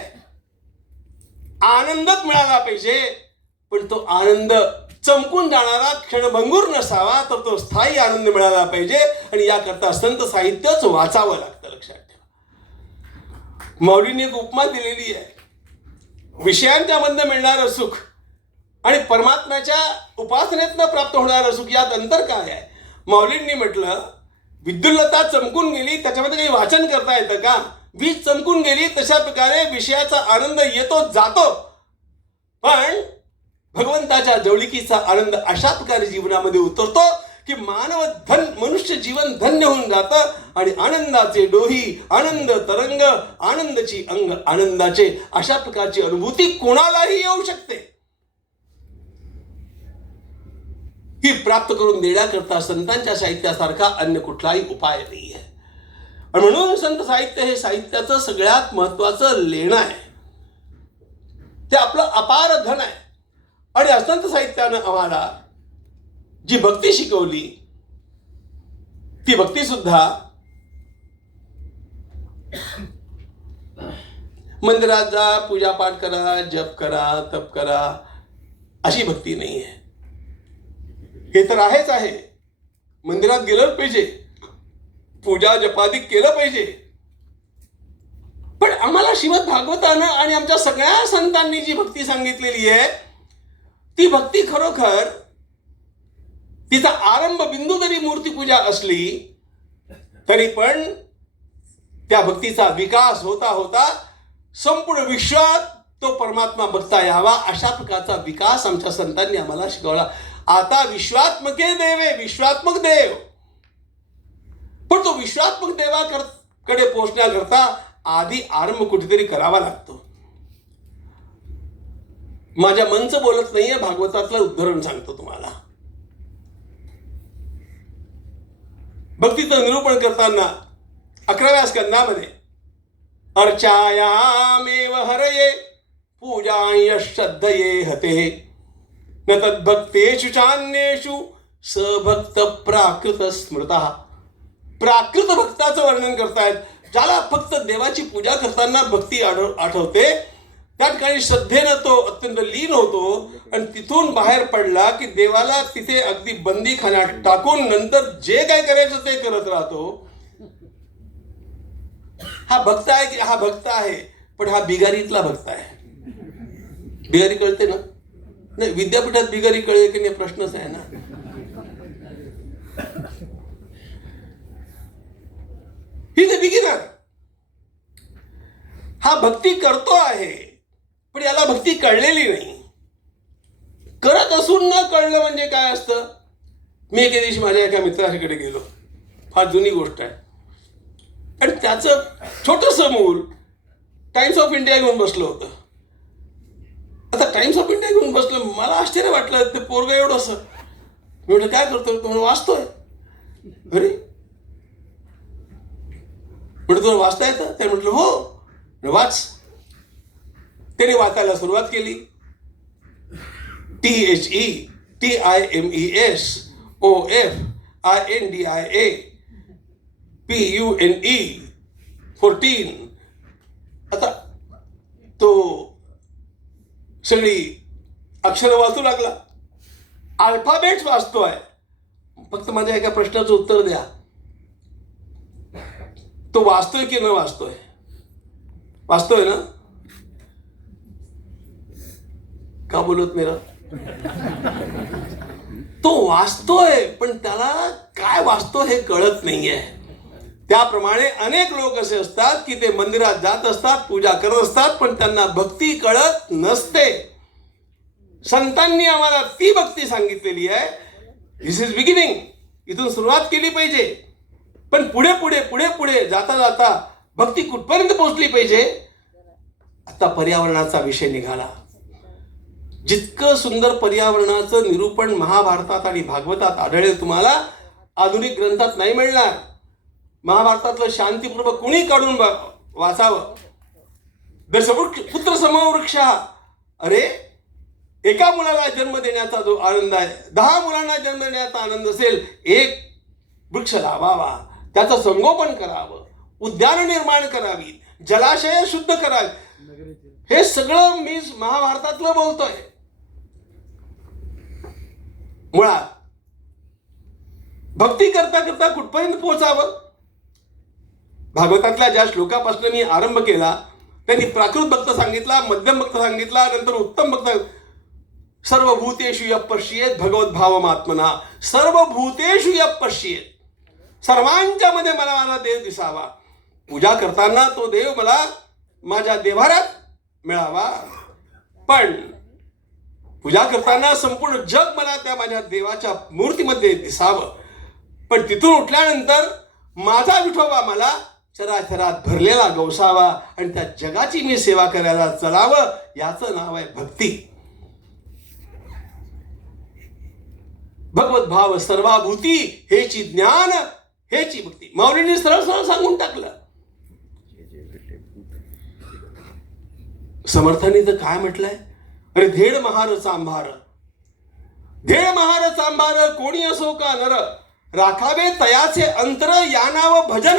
आनंदच मिळाला पाहिजे, पण तो आनंद चमकून जाणारा क्षणभंगूर नसावा, तर तो स्थायी आनंद मिळाला पाहिजे. आणि याकरता संत साहित्यच वाचावं लागतं. लक्षात ठेवा. माऊलींनी एक उपमा दिलेली आहे. विषयांच्या मधनं मिळणारं सुख आणि परमात्म्याच्या उपासनेतनं प्राप्त होणारं सुख यात अंतर काय आहे? माऊलींनी म्हटलं, विद्युल्लता चमकून गेली, त्याच्यामध्ये काही वाचन करता येतं का? वीज चमकून गेली, तशा प्रकारे विषयाचा आनंद येतो जातो, पण भगवंताच्या जवळिकीचा आनंद अशा प्रकारे जीवनामध्ये उतरतो की मनुष्य जीवन धन्य होऊन जातं. आणि आनंदाचे डोही, आनंद तरंग, आनंदाची अंग आनंदाचे, अशा प्रकारची अनुभूती कोणालाही येऊ शकते. ही प्राप्त करून देण्याकरता संतांच्या साहित्यासारखा अन्य कुठलाही उपाय नाही आहे. आणि म्हणून संत साहित्य हे साहित्याचं सगळ्यात महत्वाचं लेणं आहे. ते आपलं अपार धन आहे. आणि असंत साहित्यानं आम्हाला जी भक्ती शिकवली, ती भक्ती सुद्धा मंदिरात जा, पूजापाठ करा, जप करा, तप करा, अशी भक्ती नाही आहे. हे तर आहेच आहे, मंदिरात गेलं पाहिजे, पूजा जपादिक केलं पाहिजे, पण आम्हाला श्रीमद भागवतानं आणि आमच्या सगळ्या संतांनी जी भक्ती सांगितलेली आहे, ती भक्ती खरोखर तिचा आरंभ बिंदू जरी मूर्तीपूजा असली तरी पण त्या भक्तीचा विकास होता होता संपूर्ण विश्वात तो परमात्मा बघता यावा, अशा प्रकारचा विकास आमच्या संतांनी आम्हाला शिकवला. आता विश्वात्मके देवे, विश्वात्मक देव, पण तो विश्वात्मक देवाकडे पोहोचण्याकरता आधी आरंभ कुठेतरी करावा लागतो. माझ्या मनचं बोलत नाहीये, भागवतातलं उदाहरण सांगतो तुम्हाला. भक्तीचं निरूपण करताना 11व्या स्कंदामध्ये अर्चायामेव हरये पूजाय श्रद्धये हते न तद्भक्तेषु चान्येषु सभक्त प्राकृत स्मृतः. प्राकृत भक्ताचं वर्णन करतायत, ज्याला फक्त देवाची पूजा करताना भक्ती आठवते, त्या ठिकाणी श्रद्धेनं तो अत्यंत लीन होतो आणि तिथून बाहेर पडला की देवाला तिथे अगदी बंदीखान्यात टाकून नंतर जे काय करायचं ते करत राहतो. हा भक्त आहे की हा भक्त आहे, पण हा बिगारीतला भक्त आहे. बिगारी कळते ना? नाही, विद्यापीठात बिगारी कळेल की नाही प्रश्नच आहे ना. ही ते बिगिनर, हा भक्ती करतो आहे पण याला भक्ती कळलेली नाही. करत असून न कळलं म्हणजे काय असतं? मी एके दिवशी माझ्या एका मित्राकडे गेलो, फार जुनी गोष्ट आहे, आणि त्याचं छोटंसं मूल टाइम्स ऑफ इंडिया घेऊन बसलं होतं. आता टाइम्स ऑफ इंडिया घेऊन बसलं, मला आश्चर्य वाटलं, ते पोरगं एवढं असं. मी म्हटलं काय करतोय? तो वाचतोय. अरे म्हटलं तुला वाचता येतं? ते म्हटलं हो. वाच. त्याने वाचायला सुरुवात केली. THETIMESOFRINDIA PUNE 14. आता तो सगळी अक्षरं वाचू लागला, अल्फाबेट्स वाचतोय. फक्त माझ्या एका प्रश्नाचं उत्तर द्या, तो वाचतोय की न वाचतोय? वाचतोय ना? का बोलत मेरा? तो वाचतोय पण त्याला काय वाचतो हे कळत नाहीये. त्याप्रमाणे अनेक लोक असे असतात की ते मंदिरात जात असतात, पूजा करत असतात, पण त्यांना भक्ती कळत नसते. संतांनी आम्हाला ती भक्ती सांगितलेली आहे. दिस इज बिगिनिंग. इथून सुरुवात केली पाहिजे, पण पुढे पुढे पुढे पुढे जाता जाता भक्ती कुठपर्यंत पोहोचली पाहिजे. आता पर्यावरणाचा विषय निघाला. जितकं सुंदर पर्यावरणाचं निरूपण महाभारतात आणि भागवतात आढळेल तुम्हाला, आधुनिक ग्रंथात नाही मिळणार. महाभारतातलं शांतीपूर्वक कुणी काढून वाचावं. पुत्र समवृक्ष. अरे, एका मुलाला जन्म देण्याचा जो आनंद आहे, 10 मुलांना जन्म देण्याचा आनंद असेल, एक वृक्ष लावावा, त्याचं संगोपन करावं, उद्यान निर्माण करावी, जलाशय शुद्ध करावी. हे सगळं मी महाभारतातलं बोलतोय. मुळात भक्ती करता करता कुठपर्यंत पोहोचावं. भागवतातल्या ज्या श्लोकापासून मी आरंभ केला त्यांनी प्राकृत भक्त सांगितला, मध्यम भक्त सांगितला, नंतर उत्तम भक्त. सर्वभूतेषु यः पश्येत भगवद्भावमात्मना. सर्वभूतेषु यः पश्येत. सर्वांच्या मध्ये मला माझा देव दिसावा. पूजा करताना तो देव मला माझ्या देव्हाऱ्यात मिळावा. पण पूजा करताना संपूर्ण जग मला त्या माझ्या देवाच्या मूर्तीमध्ये दिसावं. पण तिथून उठल्यानंतर माझा विठोबा मला चराचरात भरलेला गवसावा आणि त्या जगाची मी सेवा करायला चलावं. याचं नाव आहे भक्ती. भगवत भाव सर्वाभूती हेची ज्ञान, हेची भक्ती. माऊलींनी सरळ सरळ सांगून टाकलं. समर्थांनी तर काय म्हटलंय? अरे, धेड महार चांभार, धेड महार चांभार, कोणी असो का नर, राखावे तयाचे अंतर, या नाव भजन.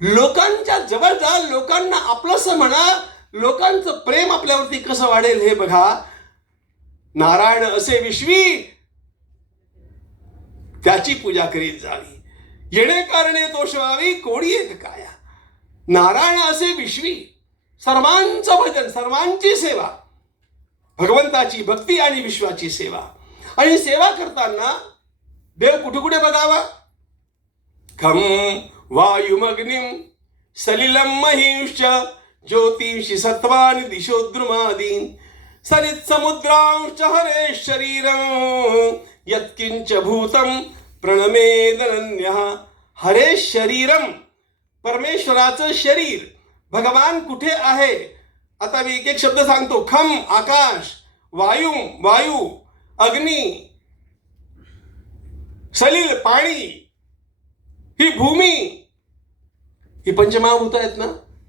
लोकांच्या जवळ जा, लोकांना आपलंसं म्हणा, लोकांचं प्रेम आपल्यावरती कसं वाढेल हे बघा. नारायण असे विश्वी, त्याची पूजा करीत जावी. येणे कारणे दोष व्हावी, कोणी एक काया. नारायण असे विश्वी, सर्वांचं भजन, सर्वांची सेवा, भगवंताची भक्ती आणि विश्वाची सेवा. आणि सेवा करताना देव कुठे कुठे बघावा? खम वायुमग्निम सलिलम महिंश्च ज्योतिषी सत्वानि दिशोद्रुमादीन सरित समुद्रांश्च हरे शरीरं यत्किंच भूतं प्रणमेदनन्यः. हरे शरीरम, परमेश्वराचं शरीर. भगवान कुठे आहे? आता मी एक एक शब्द सांगतो. खम आकाश, वायू, अग्नी, सलिल पाणी, ही भूमी, ही पंचमहाभूत आहेत ना.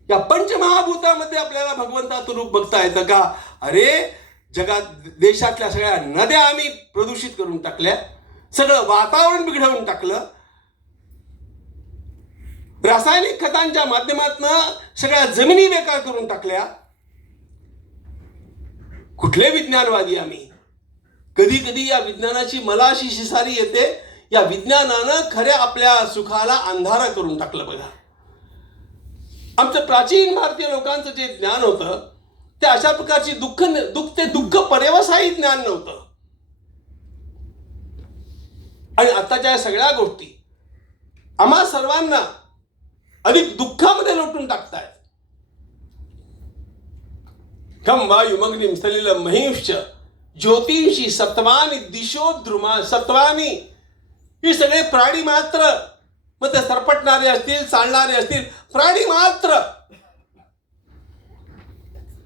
या पंचमहाभूतामध्ये आपल्याला भगवंताचं रूप बघता येतं का? अरे, जगात देशातल्या सगळ्या नद्या आम्ही प्रदूषित करून टाकल्या, सगळं वातावरण बिघडवून टाकलं, रासायनिक खतांच्या माध्यमातून सगळ्या जमिनी बेकार करून टाकल्या. कुठले विज्ञानवादी आम्ही? कधी कधी या विज्ञानाची मला अशी शिसारी येते, या विज्ञानानं खऱ्या आपल्या सुखाला अंधारा करून टाकलं. बघा, आमचं प्राचीन भारतीय लोकांचं जे ज्ञान होतं ते अशा प्रकारची दुःख पर्यवसायी ज्ञान नव्हतं. आणि आताच्या सगळ्या गोष्टी आम्हा सर्वांना अधिक दुःखामध्ये लोटून टाकतायत. खम वायुमग्निम सलिलम महिंश्च ज्योतिषी सत्वानि दिशोद्रुमा. सत्वानी ही सगळे प्राणी मात्र, मग ते सरपटणारे असतील, चालणारे असतील, प्राणी मात्र.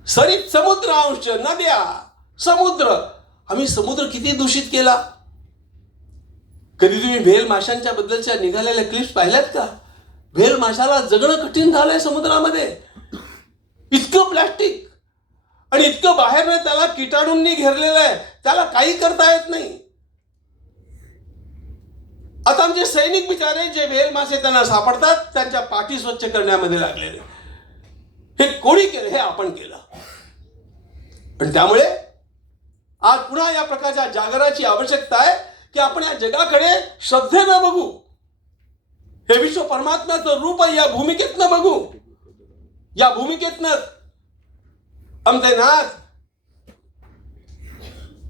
सरित समुद्रांश, नद्या, समुद्र. आम्ही समुद्र किती दूषित केला. कधी तुम्ही व्हेल माशांच्या बद्दलच्या निघालेल्या क्लिप्स पाहिल्यात का? व्हेल माशाला जगणं कठीण झालंय समुद्रामध्ये. इतकं प्लॅस्टिक आणि इतकं बाहेरनं त्याला किटाणूंनी घेरलेलं आहे, त्याला काही करता येत नाही. आता आमचे सैनिक बिचारे जे व्हेल मासे त्यांना सापडतात त्यांच्या पाठी स्वच्छ करण्यामध्ये लागलेले. हे कोणी केलं? हे आपण केलं. आणि त्यामुळे आज पुन्हा या प्रकारच्या जागराची आवश्यकता आहे की आपण या जगाकडे श्रद्धेनं बघू. हे विश्व परमात्म्याचं रूप या भूमिकेतनं बघू. या भूमिकेतनं आमचे नाथ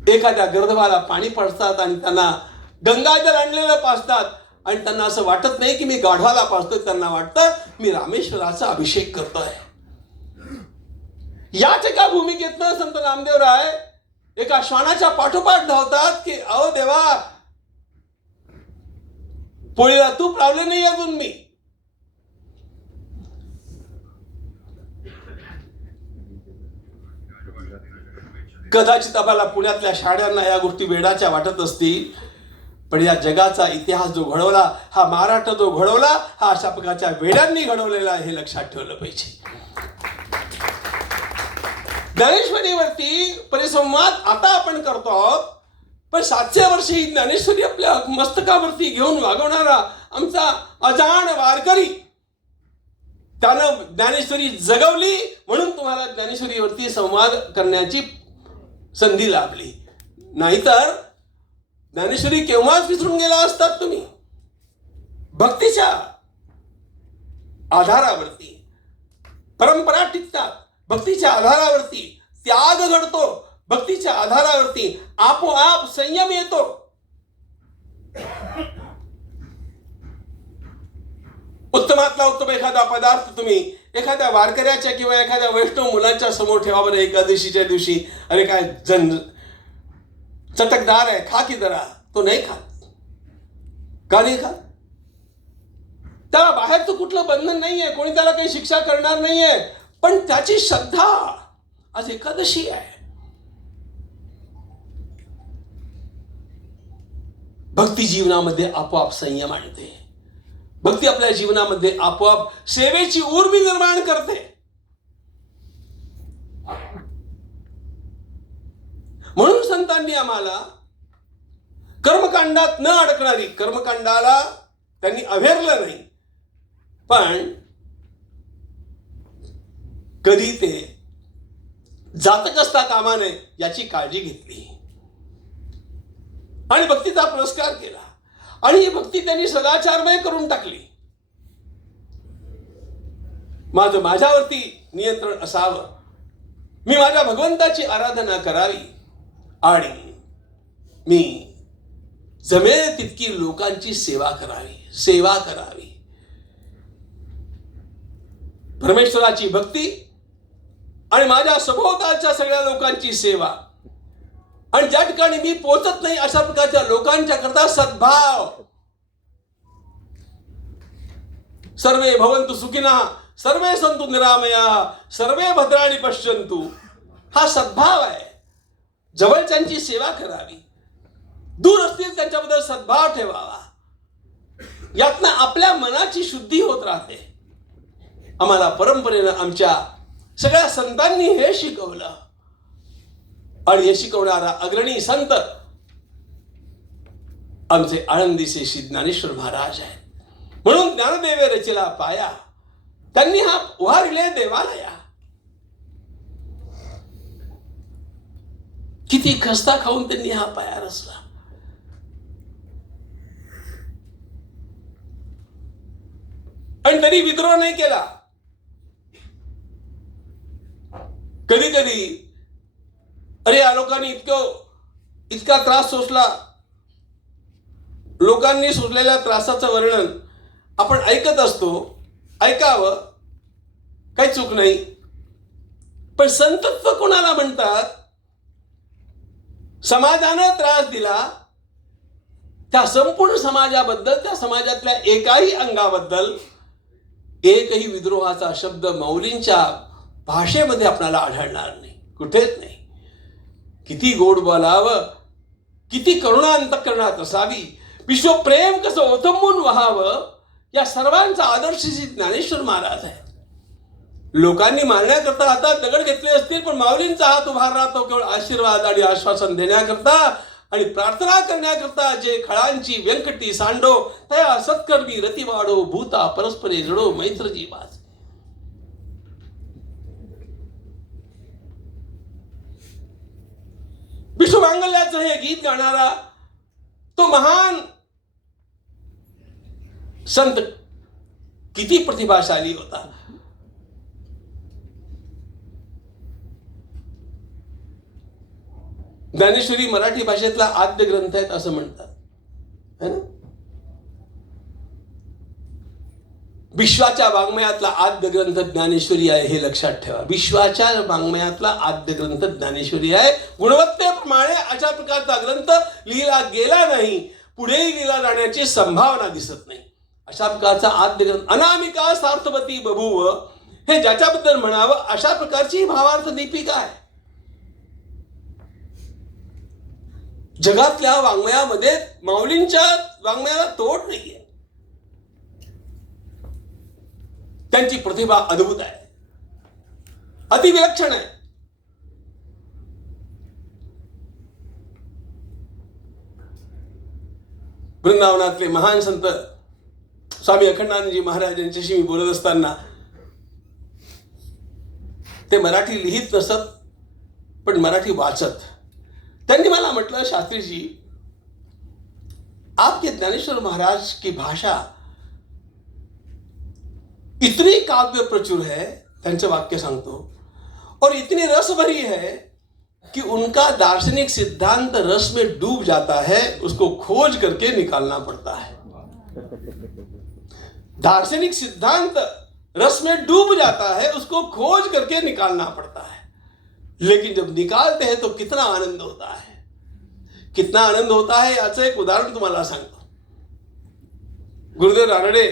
एखाद्या गर्दभाला पाणी पाजतात आणि त्यांना गंगाजल आणलेलं पाजतात आणि त्यांना असं वाटत नाही की मी गाढवाला पाजतोय, त्यांना वाटतं मी रामेश्वराचा अभिषेक करतोय. याच एका भूमिकेतनं संत नामदेवराय एका श्वानाच्या पाठोपाठ धावतात की अहो देवा, पोळीला तूप लावले नाही अजून मी. कदाचित आम्हाला पुण्यातल्या शाळांना या गोष्टी वेडाच्या वाटत असतील, पण या जगाचा इतिहास जो घडवला, हा महाराष्ट्र जो घडवला, हा अशा प्रकारच्या वेड्यांनी घडवलेला आहे, हे लक्षात ठेवलं पाहिजे. ज्ञानेश्वरीवरती परिसंवाद आता आपण करतो आहोत, पण 700 वर्षे ही ज्ञानेश्वरी आपल्या मस्तकावरती घेऊन वागवणारा आमचा अजाण वारकरी, त्यानं ज्ञानेश्वरी जगवली म्हणून तुम्हाला ज्ञानेश्वरीवरती संवाद करण्याची संधी लाभली. नाहीतर ज्ञानेश्वरी केव्हाच विसरून गेला असतात तुम्ही. भक्तीच्या आधारावरती परंपरा टिकतात, भक्तीच्या आधारावरती त्याग घडतो, भक्तीच्या आधारावरती आपोआप संयम येतो. उत्तमातला उत्तम एखादा पदार्थ तुम्ही एखाद्या वारकऱ्याच्या किंवा एखाद्या वैष्णव मुलांच्या समोर ठेवा बरं एकादशीच्या दिवशी. अरे काय चटकदार आहे, खा की जरा. तो नाही खात. का नाही खात? त्याला बाहेरचं कुठलं बंधन नाहीये, कोणी त्याला काही शिक्षा करणार नाहीये, पण त्याची श्रद्धा. आज एकादशी आहे. भक्ती जीवनामध्ये आपोआप संयम आणते. भक्ती आपल्या जीवनामध्ये आपोआप सेवेची उर्मी निर्माण करते. म्हणून संतांनी आम्हाला कर्मकांडात न अडकणारी, कर्मकांडाला त्यांनी अभेरलं नाही, पण कधी ते जातक असता कामा नये याची काळजी घेतली आणि भक्तीचा पुरस्कार केला. आणि ही भक्ती त्यांनी सदाचारमय करून टाकली. माझं माझ्यावरती नियंत्रण असावं, मी माझ्या भगवंताची आराधना करावी आणि मी जमेल तितकी लोकांची सेवा करावी. परमेश्वराची भक्ती आणि माझ्या सभोवतालच्या सगळ्या लोकांची सेवा, आणि ज्या ठिकाणी मी पोहोचत नाही अशा प्रकारच्या लोकांच्या करता सद्भाव. सर्वे भवन्तु सुखिनः, सर्वे सन्तु निरामयाः, सर्वे भद्राणि पश्यन्तु. हा सद्भाव आहे. जवळच्यांची सेवा करावी, दूर असतील त्यांच्याबद्दल सद्भाव ठेवावा. यातनं आपल्या मनाची शुद्धी होत राहते. आम्हाला परंपरेनं आमच्या सगळ्या संतांनी हे शिकवलं आणि हे शिकवणारा अग्रणी संत आमचे आळंदीचे श्री ज्ञानेश्वर महाराज आहेत. म्हणून ज्ञानदेवे रचिला पाया, त्यांनी हा उभारिले देवालया. किती खस्ता खाऊन त्यांनी हा पाया रचला. आणि तरी विद्रोह नाही केला. कधी कधी अरे या लोकांनी इतका त्रास सोसला, लोकांनी सोसलेल्या त्रासाचं वर्णन आपण ऐकत असतो. ऐकावं, काही चूक नाही. पण संतत्व कोणाला म्हणतात? समाजानं त्रास दिला त्या संपूर्ण समाजाबद्दल, त्या समाजातल्या एकाही अंगाबद्दल एकही विद्रोहाचा शब्द माऊलींच्या भाषेमध्ये आपल्याला आढळणार नाही, कुठेच नाही. किती गोड बोलावं, किती करुणा अंतःकरणात असावी, विश्वप्रेम कसं ओथंबून व्हावं, या सर्वांचा आदर्श श्री ज्ञानेश्वर महाराज आहे. लोकांनी मारण्याकरता हातात दगड घेतले असतील, पण माऊलींचा हात उभा राहतो केवळ आशीर्वाद आणि आश्वासन देण्याकरता आणि प्रार्थना करण्याकरता. जे खळांची व्यंकटी सांडो, तया सत्कर्मी रती वाढो, भूता परस्परे जडो मैत्र जीवास. विश्वमांगल्याचं हे गीत गाणारा तो महान संत किती प्रतिभाशाली होता. ज्ञानेश्वरी मराठी भाषेतला आद्य ग्रंथ आहेत असं म्हणतात, है ना? विश्वाच्या वाङ्मयातला आद्य ग्रंथ ज्ञानेश्वरी आहे, हे लक्षात ठेवा. विश्वाच्या वाङ्मयातला आद्य ग्रंथ ज्ञानेश्वरी आहे. गुणवत्तेप्रमाणे अशा प्रकारचा ग्रंथ लिहिला गेला नाही, पुढेही लिहिला जाण्याची संभावना दिसत नाही. अशा प्रकारचा आद्य ग्रंथ. अनामिका सार्थवती बभूव, हे ज्याच्याबद्दल म्हणावं अशा प्रकारची भावार्थ दीपिका आहे. जगातल्या वाङ्मयामध्ये माऊलींच्या वाङ्मयाला तोड नाहीये. त्यांची प्रतिभा अद्भुत आहे, अतिविलक्षण आहे. वृंदावनातले महान संत स्वामी अखंडानंदजी महाराज यांच्याशी मी बोलत असताना ते मराठी लिहित नसत पण मराठी वाचत. त्यांनी मला म्हटलं, शास्त्री जी, आपके ज्ञानेश्वर महाराज की भाषा इतनी काव्य प्रचुर है, त्यांचं वाक्य सांगतो, और इतनी रस भरी है कि उनका दार्शनिक सिद्धांत रस में डूब जाता है, उसको खोज करके निकालना पड़ता है. दार्शनिक सिद्धांत रस में डूब जाता है, उसको खोज करके निकालना पड़ता है. लेकिन जब निकालते हैं तो कितना आनंद होता है, कितना आनंद होता है. याचं एक उदाहरण तुम्हाला सांगतो. गुरुदेव रानडे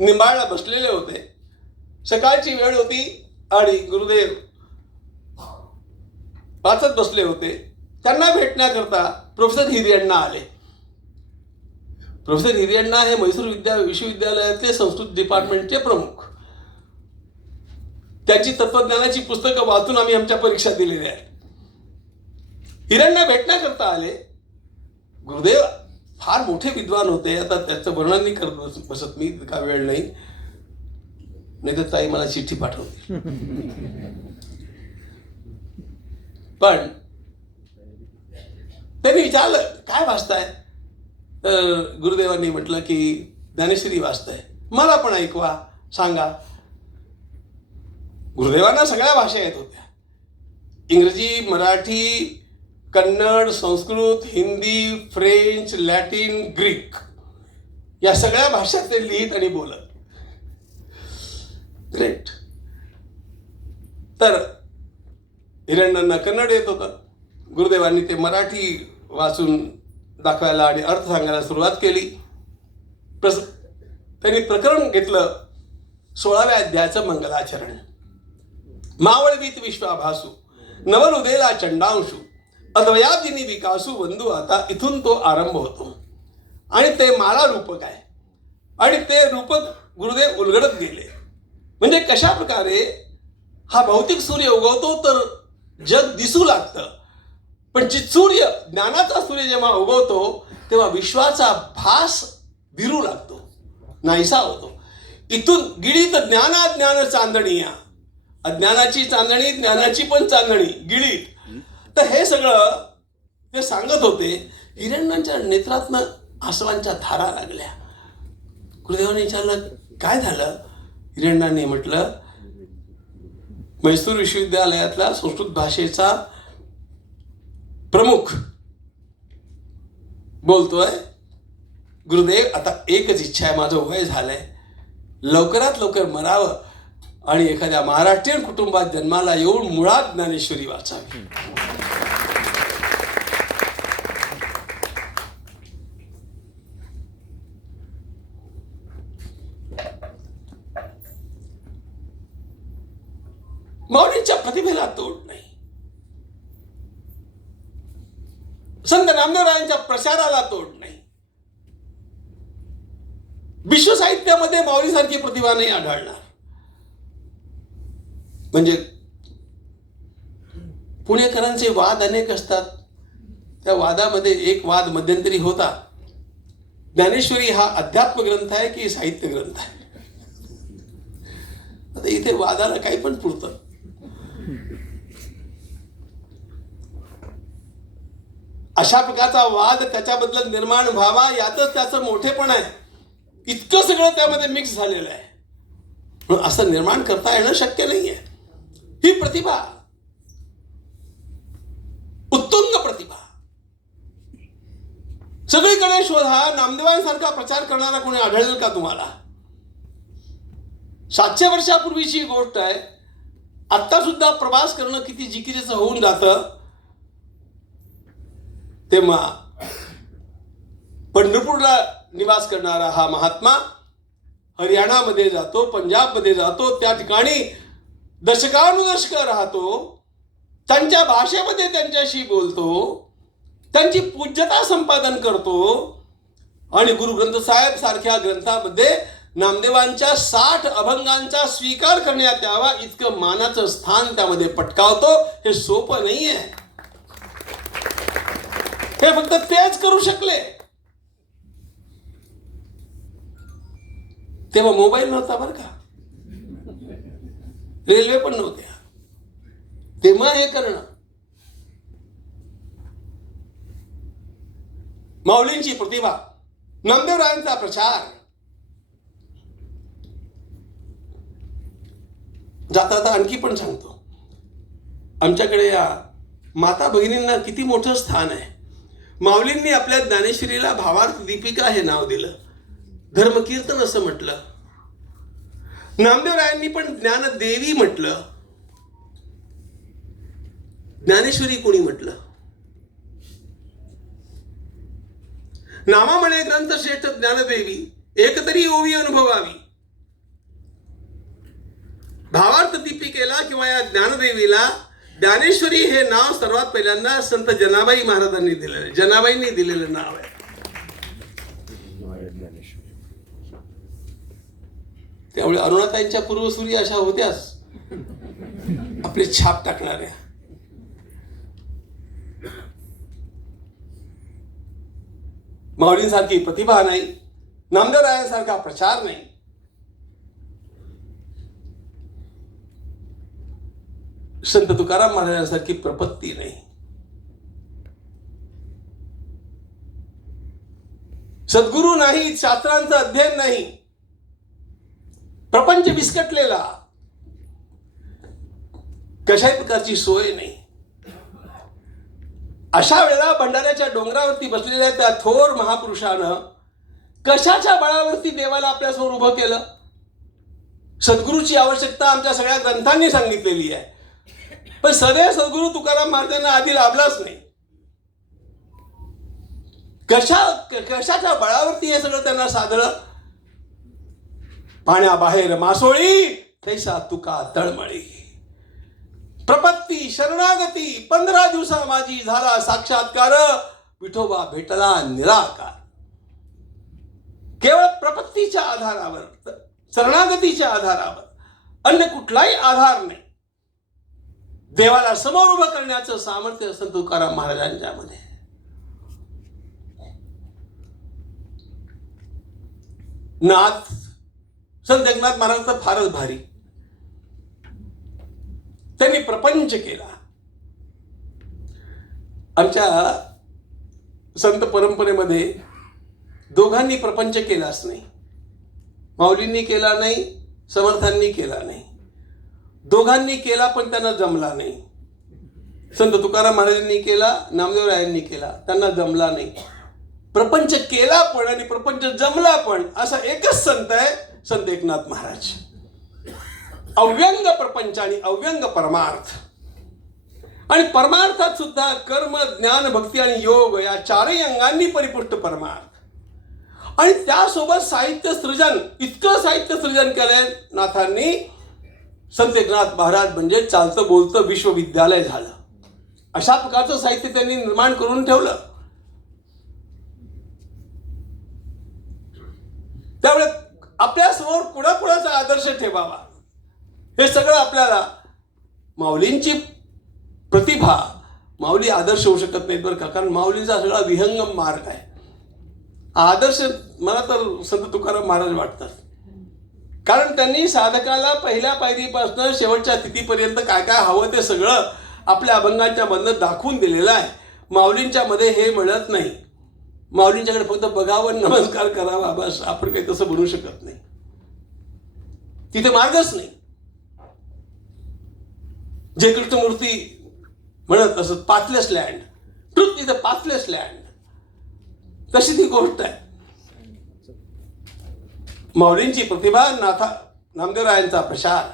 निंबाळला बसलेले होते. सकाळची वेळ होती आणि गुरुदेव वाचत बसले होते. त्यांना भेटण्याकरता प्रोफेसर हिरियण्णा आले. प्रोफेसर हिरियण्णा हे म्हैसूर विश्वविद्यालयातले संस्कृत डिपार्टमेंटचे प्रमुख. त्यांची तत्वज्ञानाची पुस्तकं वाचून आम्ही आमच्या परीक्षा दिलेल्या आहेत. हिरियण्णा भेटण्याकरता आले. गुरुदेव फार मोठे विद्वान होते. आता त्याचं वर्णन नाही करत बसत मी, का वेळ नाही तर ताई मला चिठ्ठी पाठवते. पण त्यांनी विचारलं, काय वाचताय? तर गुरुदेवांनी म्हटलं की ज्ञानेश्वरी वाचताय. मला पण ऐकवा, सांगा. गुरुदेवांना सगळ्या भाषा येत होत्या. इंग्रजी, Marathi, Kannada, Sanskrit, Hindi, French, Latin, Greek या सगळ्या भाषा ते लिहित आणि बोलत. ग्रेट. तर हिरण्यांना कन्नड येत होतं. गुरुदेवांनी ते मराठी वाचून दाखवायला आणि अर्थ सांगायला सुरुवात केली. त्यांनी प्रकरण घेतलं 16व्या अध्यायाचं मंगलाचरण. मावळवीत विश्वाभासू नवलुदेला चंडांशू अद्वयादिनी विकासू बंधू. आता इथून तो आरंभ होतो आणि ते माला रूपक आहे आणि ते रूपक गुरुदेव उलगडत गेले. म्हणजे कशा प्रकारे हा भौतिक सूर्य उगवतो तर जग दिसू लागतं, पण सूर्य, ज्ञानाचा सूर्य जेव्हा उगवतो तेव्हा विश्वाचा भास विरू लागतो, नाहीसा होतो. इथून गिळीत ज्ञान चांदणीया, अज्ञानाची चांदणी, ज्ञानाची पण चांदणी गिळीत. तर हे सगळं ते सांगत होते. हिरण्यांच्या नेत्रातनं आसवांच्या धारा लागल्या. गुरुदेवाने विचारलं, काय झालं? हिरण्यांनी म्हटलं, म्हैसूर विश्वविद्यालयातला संस्कृत भाषेचा प्रमुख बोलतोय, गुरुदेव आता एकच इच्छा आहे, माझं वय झालंय, लवकरात लवकर मरावं आणि एखाद्या महाराष्ट्रीयन कुटुंबात जन्माला येऊन मुळात ज्ञानेश्वरी वाचावी. माऊलींच्या प्रतिभेला तोड नाही. संत नामदेवरायांच्या प्रचाराला तोड नाही. विश्व साहित्यामध्ये माऊलीसारखी प्रतिभा नाही आढळणार. म्हणजे पुणेकरांचे वाद अनेक असतात. त्या वादामध्ये एक वाद मध्यंतरी होता, ज्ञानेश्वरी हा अध्यात्म ग्रंथ आहे की साहित्य ग्रंथ आहे. आता इथे वादाला काही पण पुरतं. अशा प्रकारचा वाद त्याच्याबद्दल निर्माण व्हावा यातच त्याचं मोठेपण आहे. इतकं सगळं त्यामध्ये मिक्स झालेलं आहे, म्हणून असं निर्माण करता येणं शक्य नाहीये. ही प्रतिभा उत्तुंग प्रतिभा. सगळीकडे शोधा, नामदेवांसारखा प्रचार करणारा कोणी आढळेल का तुम्हाला? 700 वर्षापूर्वीची गोष्ट आहे. आत्ता सुद्धा प्रवास करणं किती जिकिरीचं होऊन जातं. तेव्हा पंढरपूरला निवास करणारा हा महात्मा हरियाणामध्ये जातो, पंजाबमध्ये जातो, त्या ठिकाणी दशकानुदशक राहतो, त्यांच्या भाषेमध्ये त्यांच्याशी बोलतो, त्यांची पूज्यता संपादन करतो आणि गुरु ग्रंथ साहेब सारख्या ग्रंथामध्ये नामदेवांच्या 60 अभंगांचा स्वीकार करण्यात यावा इतकं मानाचं स्थान त्यामध्ये पटकावतो. हे सोपं नाहीये. हे फक्त तेच करू शकले. तेव्हा मोबाईल नव्हता बरं का, रेल्वे पण नव्हत्या. तेव्हा हे करणं, माऊलींची प्रतिभा, नामदेवरायांचा प्रचार. जाता आणखी पण सांगतो, आमच्याकडे या माता भगिनींना किती मोठं स्थान आहे. माऊलींनी आपल्या ज्ञानेश्वरीला भावार्थ दीपिका हे नाव दिलं, धर्मकीर्तन असं म्हटलं. नामदेवरायांनी पण ज्ञानदेवी म्हटलं, ज्ञानेश्वरी कोणी म्हटलं. नामा म्हणे ग्रंथ श्रेष्ठ ज्ञानदेवी, एकतरी ओवी अनुभवावी. भावार्थ दीपिकेला किंवा या ज्ञानदेवीला ज्ञानेश्वरी हे नाव सर्वात पहिल्यांदा संत जनाबाई महाराजांनी दिलेलं, जनाबाईंनी दिलेलं नाव आहे. त्यामुळे अरुणाताईंच्या पूर्वसुरी अशा होत्याच आपले छाप टाकणाऱ्या. माऊलींसारखी प्रतिभा नाही, नामदेवरायांसारखा प्रचार नाही. संत तुकाराम महाराजांसारखी प्रपत्ती नाही. सद्गुरू नाही, शास्त्रांचं अध्ययन नाही, प्रपंच विस्कटलेला, कशाही प्रकारची सोय नाही. अशा वेळेला भंडाऱ्याच्या डोंगरावरती बसलेल्या त्या थोर महापुरुषानं कशाच्या बळावरती देवाला आपल्यासमोर उभं केलं? सद्गुरूची आवश्यकता आमच्या सगळ्या ग्रंथांनी सांगितलेली आहे, पण सदैव सद्गुरू तुकाराम महाराजांना आधी लाभलाच नाही. कशाच्या बळावरती हे सगळं त्यांना साधलं? पाण्याबाहेर मासोळी तैसा तुका तळमळी. प्रपत्ती शरणागती 15 दिवसा माझी झाला साक्षात्कार, विठोबा भेटला निराकार. केवळ प्रपत्तीच्या आधारावर, शरणागतीच्या आधारावर, अन्य कुठलाही आधार नाही. देवाला समोर उभं करण्याचं सामर्थ्य संत तुकाराम महाराजांच्या मध्ये. नाथ संत एकनाथ महाराजांचा फारच भारी. त्यांनी प्रपंच केला. आमच्या संत परंपरेमध्ये दोघांनी प्रपंच केलाच नाही. माऊलींनी केला नाही, समर्थांनी केला नाही. दोघांनी केला पण त्यांना जमला नाही. संत तुकाराम महाराजांनी केला, नामदेवरायांनी केला, त्यांना जमला नाही. प्रपंच केला पण आणि प्रपंच जमला पण असा एकच संत आहे, संत एकनाथ महाराज. अव्यंग प्रपंच आणि अव्यंग परमार्थ. आणि परमार्थात सुद्धा कर्म, ज्ञान, भक्ती आणि योग या चारही अंगांनी परिपुष्ट परमार्थ. आणि त्यासोबत साहित्य सृजन, इतकं साहित्य सृजन केलंय नाथांनी. संत एकनाथ महाराज म्हणजे चालतं बोलतं विश्वविद्यालय झालं. अशा प्रकारचं साहित्य त्यांनी निर्माण करून ठेवलं. त्यामुळे आपल्यासमोर कुणाकुणाचा आदर्श ठेवावा हे सगळं आपल्याला माऊलींची प्रतिभा. माऊली आदर्श होऊ शकत नाहीत बरं का, कारण माऊलींचा सगळा विहंगम मार्ग आहे. आदर्श मला तर संत तुकाराम महाराज वाटतात, कारण त्यांनी साधकाला पहिल्या पायरीपासून शेवटच्या तिथीपर्यंत काय काय हवं ते सगळं आपल्या अभंगांच्या मधनं दाखवून दिलेलं आहे. माऊलींच्या मध्ये हे मिळत नाही. माऊलींच्याकडे फक्त बघावं, नमस्कार करावा, बस. आपण काही तसं बनवू शकत नाही. तिथे मार्गच नाही. जे कृष्णमूर्ती म्हणत असत pathless land, truth is a pathless land. तशी ती गोष्ट आहे. माऊलींची प्रतिभा, नामदेवरायांचा प्रसार,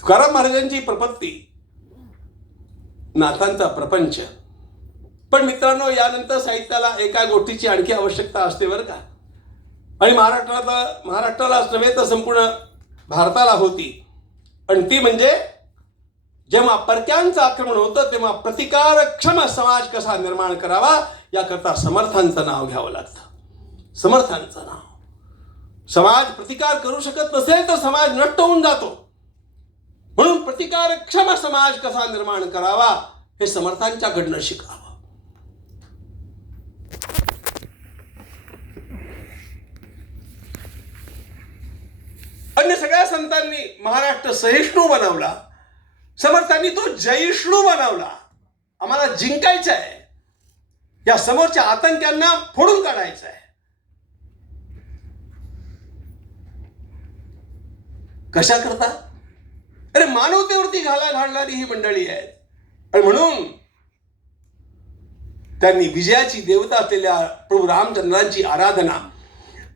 तुकाराम महाराजांची प्रपत्ती, नाथांचा प्रपंच. पण मित्रांनो, यानंतर साहित्याला एका गोष्टीची आणखी आवश्यकता असते बरं का. आणि महाराष्ट्रालाच नव्हे तर संपूर्ण भारताला होती. आणि ती म्हणजे जेव्हा परक्यांचं आक्रमण होतं तेव्हा प्रतिकारक्षम समाज कसा निर्माण करावा याकरता समर्थांचं नाव घ्यावं लागतं. समर्थांचं नाव. समाज प्रतिकार करू शकत नसेल तर समाज नष्ट होऊन जातो. म्हणून प्रतिकारक्षम समाज कसा निर्माण करावा हे समर्थांच्याकडनं शिकावं. अन्य सगळ्या संतांनी महाराष्ट्र सहिष्णू बनवला, समर्थांनी तो जयिष्णू बनवला. आम्हाला जिंकायचं आहे, या समोरच्या आतंक्यांना फोडून काढायचं आहे. कशा करता? अरे मानवतेवरती घाला घालणारी ही मंडळी आहेत. आणि म्हणून त्यांनी विजयाची देवता असलेल्या प्रभू रामचंद्रांची आराधना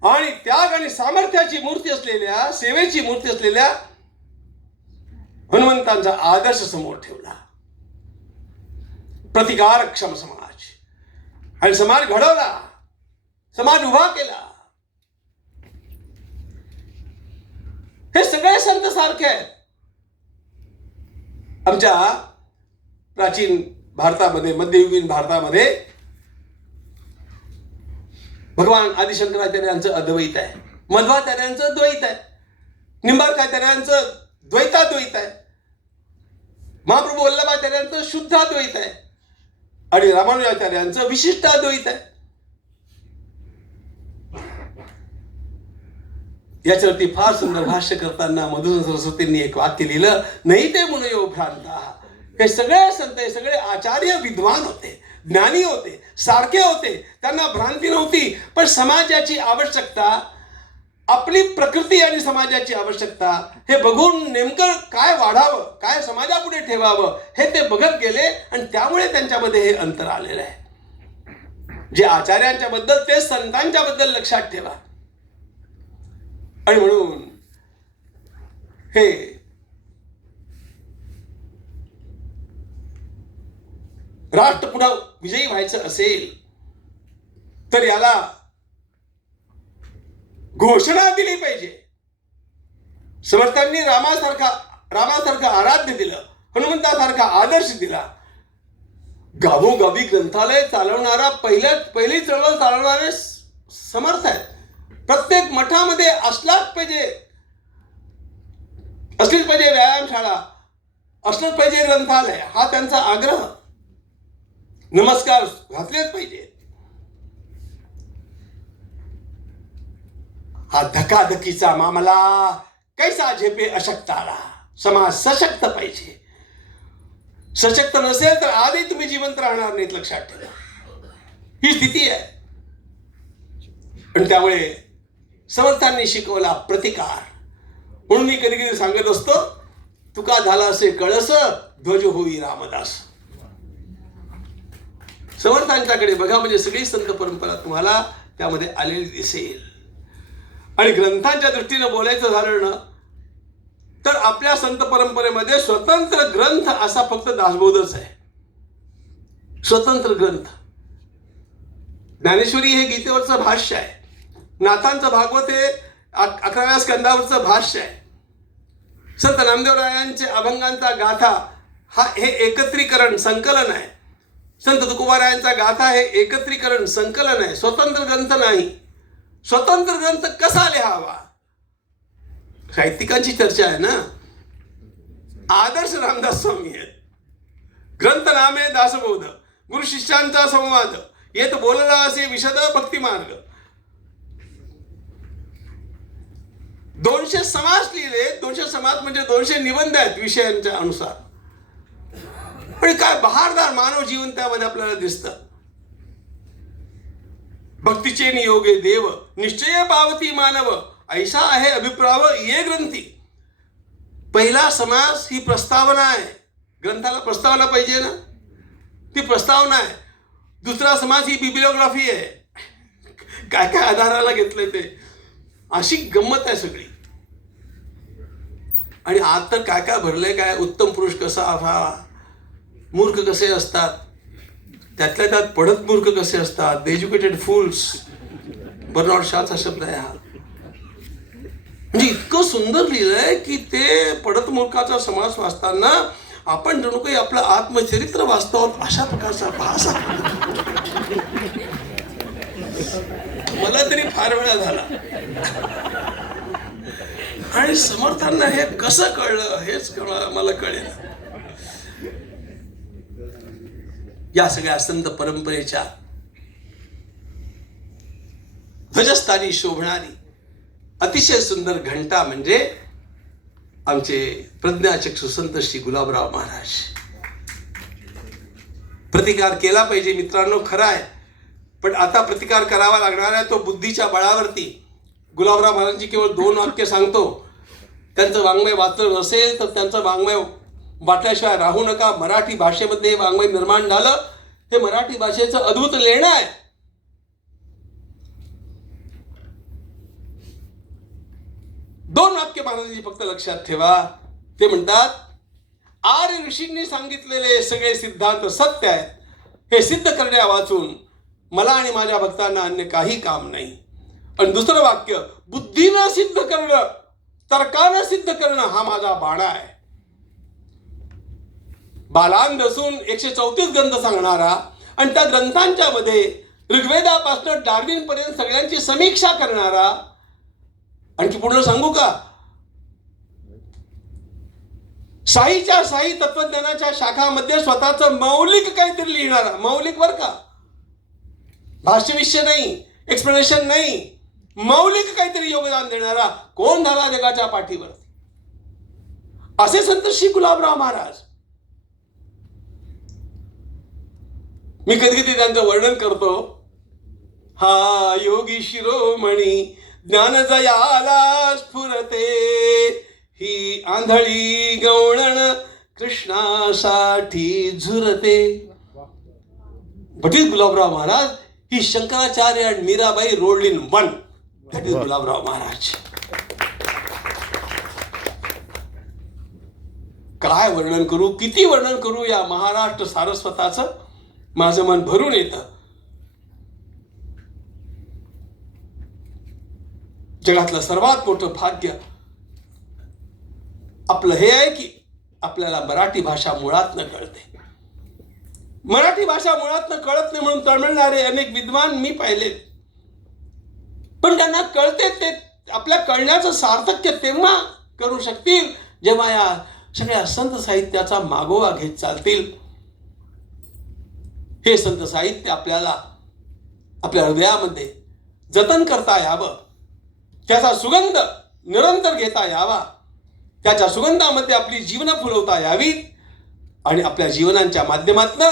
आणि त्याग आणि सामर्थ्याची मूर्ती असलेल्या, सेवेची मूर्ती असलेल्या हनुमंतांचा आदर्श समोर ठेवला. प्रतिकारक्षम समाज. आणि समाज घडवला, समाज उभा केला. हे सगळे संत सारखे आहेत. आमच्या प्राचीन भारतामध्ये, मध्ययुगीन भारतामध्ये भगवान आदिशंकराचार्यांचं अद्वैत आहे, मध्वाचार्यांचं द्वैत आहे, निंबाळकाचार्यांचं द्वैताद्वैत आहे, महाप्रभू वल्लभाचार्यांचं शुद्धाद्वैत आहे आणि रामानुजाचार्यांचं विशिष्टाद्वैत आहे. याच्यावरती फार सुंदर भाष्य करताना मधुसूदन सरस्वतींनी एक वाक्य लिहिलं, नाही ते मुनयो भ्रांता. हे सगळे संत, हे सगळे आचार्य विद्वान होते, ज्ञानी होते, सारखे होते, त्यांना भ्रांती नव्हती. पण समाजाची आवश्यकता, आपली प्रकृती आणि समाजाची आवश्यकता हे बघून नेमकं काय वाढावं, काय समाजापुढे ठेवावं हे ते बघत गेले. आणि त्यामुळे त्यांच्यामध्ये हे अंतर आलेलं आहे. जे आचार्यांच्या बद्दल ते संतांच्या बद्दल लक्षात ठेवा. आणि म्हणून हे राष्ट्र पुन्हा विजयी व्हायचं असेल तर याला घोषणा दिली पाहिजे. समर्थांनी रामासारखं आराध्य दिलं, हनुमंतासारखा आदर्श दिला. गावोगावी ग्रंथालय चालवणारा पहिली चळवळ चालवणारे समर्थ आहेत. प्रत्येक मठामध्ये असलीच पाहिजे व्यायामशाळा, असलंच पाहिजे ग्रंथालय, हा त्यांचा आग्रह. नमस्कार घातलेच पाहिजे. हा धकाधकीचा मामला कैसा झेपे अशक्ताला. समाज सशक्त पाहिजे. सशक्त नसेल तर आधी तुम्ही जिवंत राहणार नाहीत, लक्षात ठेवा. ही स्थिती आहे. आणि त्यामुळे समर्थांनी शिकवला प्रतिकार. म्हणून मी कधी कधी सांगत असतो, तुका झाला असे कळस, ध्वज होई रामदास. समर्थांच्याकडे बघा, म्हणजे सगळी संत परंपरा तुम्हाला त्यामध्ये आलेली दिसेल. आणि ग्रंथांच्या दृष्टीनं बोलायचं झालं ना तर आपल्या संत परंपरेमध्ये स्वतंत्र ग्रंथ असा फक्त दासबोधच आहे. स्वतंत्र ग्रंथ. ज्ञानेश्वरी हे गीतेवरचं भाष्य आहे. नाथांचं भागवत हे 11व्या स्कंदावरचं भाष्य आहे. संत नामदेवरायांचे अभंगांचा गाथा हे एकत्रीकरण संकलन आहे. संत तुकोबारायांचा गाथा हे एकत्रीकरण संकलन आहे, स्वतंत्र ग्रंथ नाही. स्वतंत्र ग्रंथ कसा लिहावा साहित्यिकांची चर्चा आहे ना. आदर्श रामदास स्वामी आहेत. ग्रंथ नामे दासबोध, गुरु शिष्यांचा संवाद, येत बोलला असे विशद भक्ती मार्ग. 200 समास लिहिले. 200 समास म्हणजे 200 निबंध आहेत विषयांच्या अनुसार. आणि काय बहारदार मानव जीवन त्यामध्ये आपल्याला दिसतं. भक्तीचे नियोगे देव, निश्चय पावती मानव, ऐसा आहे अभिप्राव ये ग्रंथी. पहिला समास ही प्रस्तावना आहे, ग्रंथाला प्रस्तावना पाहिजे ना, ती प्रस्तावना आहे. दुसरा समास ही बिब्लिओग्राफी आहे. काय काय आधाराला घेतलंय ते, अशी गंमत आहे सगळी. आणि आज तर काय काय भरलंय, काय उत्तम पुरुष कसा असावा, मूर्ख कसे असतात, त्यातल्या त्यात पढत मूर्ख कसे असतात, एज्युकेटेड फूल्स, बर्नार्ड शॉचा शब्द आहे हा. म्हणजे इतकं सुंदर लिहिलंय की ते पढत मूर्खाचा समास वाचताना आपण जणू काही आपलं आत्मचरित्र वाचतो आहोत अशा प्रकारचा भास आहे. मला तरी फार वेळा झाला. आणि समर्थांना हे कसं कळलं हेच मला कळेल. या सगळ्या संत परंपरेच्या ध्वजस्थानी शोभणारी अतिशय सुंदर घंटा म्हणजे आमचे प्रज्ञाचक्षु संत श्री गुलाबराव महाराज. प्रतिकार केला पाहिजे मित्रांनो, खरं आहे, पण आता प्रतिकार करावा लागणार आहे तो बुद्धीच्या बळावरती. गुलाबराव महाराजांची केवळ 2 वाक्य सांगतो. त्यांचं वाङ्मय वाचलं नसेल तर त्यांचं वाङ्मय वाटल्याशिवाय राहू नका. मराठी भाषेमध्ये हे वाङ्मय निर्माण झालं, हे मराठी भाषेचं अद्भुत लेणं आहे. दोन वाक्य महाराजांची फक्त लक्षात ठेवा. ते म्हणतात, आर्य ऋषींनी सांगितलेले सगळे सिद्धांत सत्य आहेत, हे सिद्ध करण्या वाचून मला आणि माझ्या भक्तांना अन्य काही काम नाही. आणि दुसरं वाक्य, बुद्धीनं सिद्ध करणं, तर्कानं सिद्ध करणं हा माझा बाणा आहे. बालांद असून 134 ग्रंथ सांगणारा आणि त्या ग्रंथांच्या मध्ये ऋग्वेदापासून डार्विन पर्यंत सगळ्यांची समीक्षा करणारा. आणखी पूर्ण सांगू का, शाहीच्या शाही तत्वज्ञानाच्या शाखामध्ये स्वतःचं मौलिक काहीतरी लिहिणारा, मौलिक बर का, भाष्यविषय नाही, एक्सप्लेनेशन नाही, मौलिक काहीतरी योगदान देणारा कोण झाला जगाच्या पाठीवर, असे संत श्री गुलाबराव महाराज. मी कधी कधी त्यांचं वर्णन करतो. हा योगी शिरोमणी ज्ञान जयाला स्फुरते, ही आंधळी गवळण कृष्णासाठी झुरते. पंडित गुलाबराव महाराज ही शंकराचार्य आणि Mirabai rolled in one. That is Gulabrao Maharaj. काय वर्णन करू, किती वर्णन करू या महाराष्ट्र सारस्वताचं, माझं मन भरून येतं. जगातलं सर्वात मोठं भाग्य आपलं हे आहे की आपल्याला मराठी भाषा मुळात न कळते. मराठी भाषा मुळात न कळत नाही म्हणून तळमळणारे अनेक विद्वान मी पाहिलेत. पण त्यांना कळते ते आपल्या कळण्याचं सार्थक्य तेव्हा करू शकतील जेव्हा या सगळ्या संत साहित्याचा मागोवा घेत चालतील. हे संत साहित्य आपल्याला आपल्या हृदयामध्ये जतन करता यावं, त्याचा सुगंध निरंतर घेता यावा, त्याच्या सुगंधामध्ये आपली जीवनं फुलवता यावीत आणि आपल्या जीवनांच्या माध्यमातून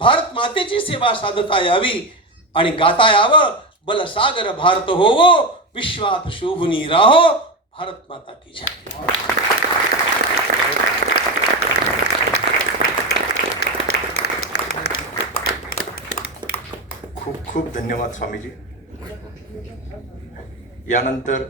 भारत मातेची सेवा साधता यावी आणि गाता यावं, बलसागर भारत होवो, विश्वात शोभुनी राहो, भारत माता की जय. खूप खूप धन्यवाद स्वामीजी. यानंतर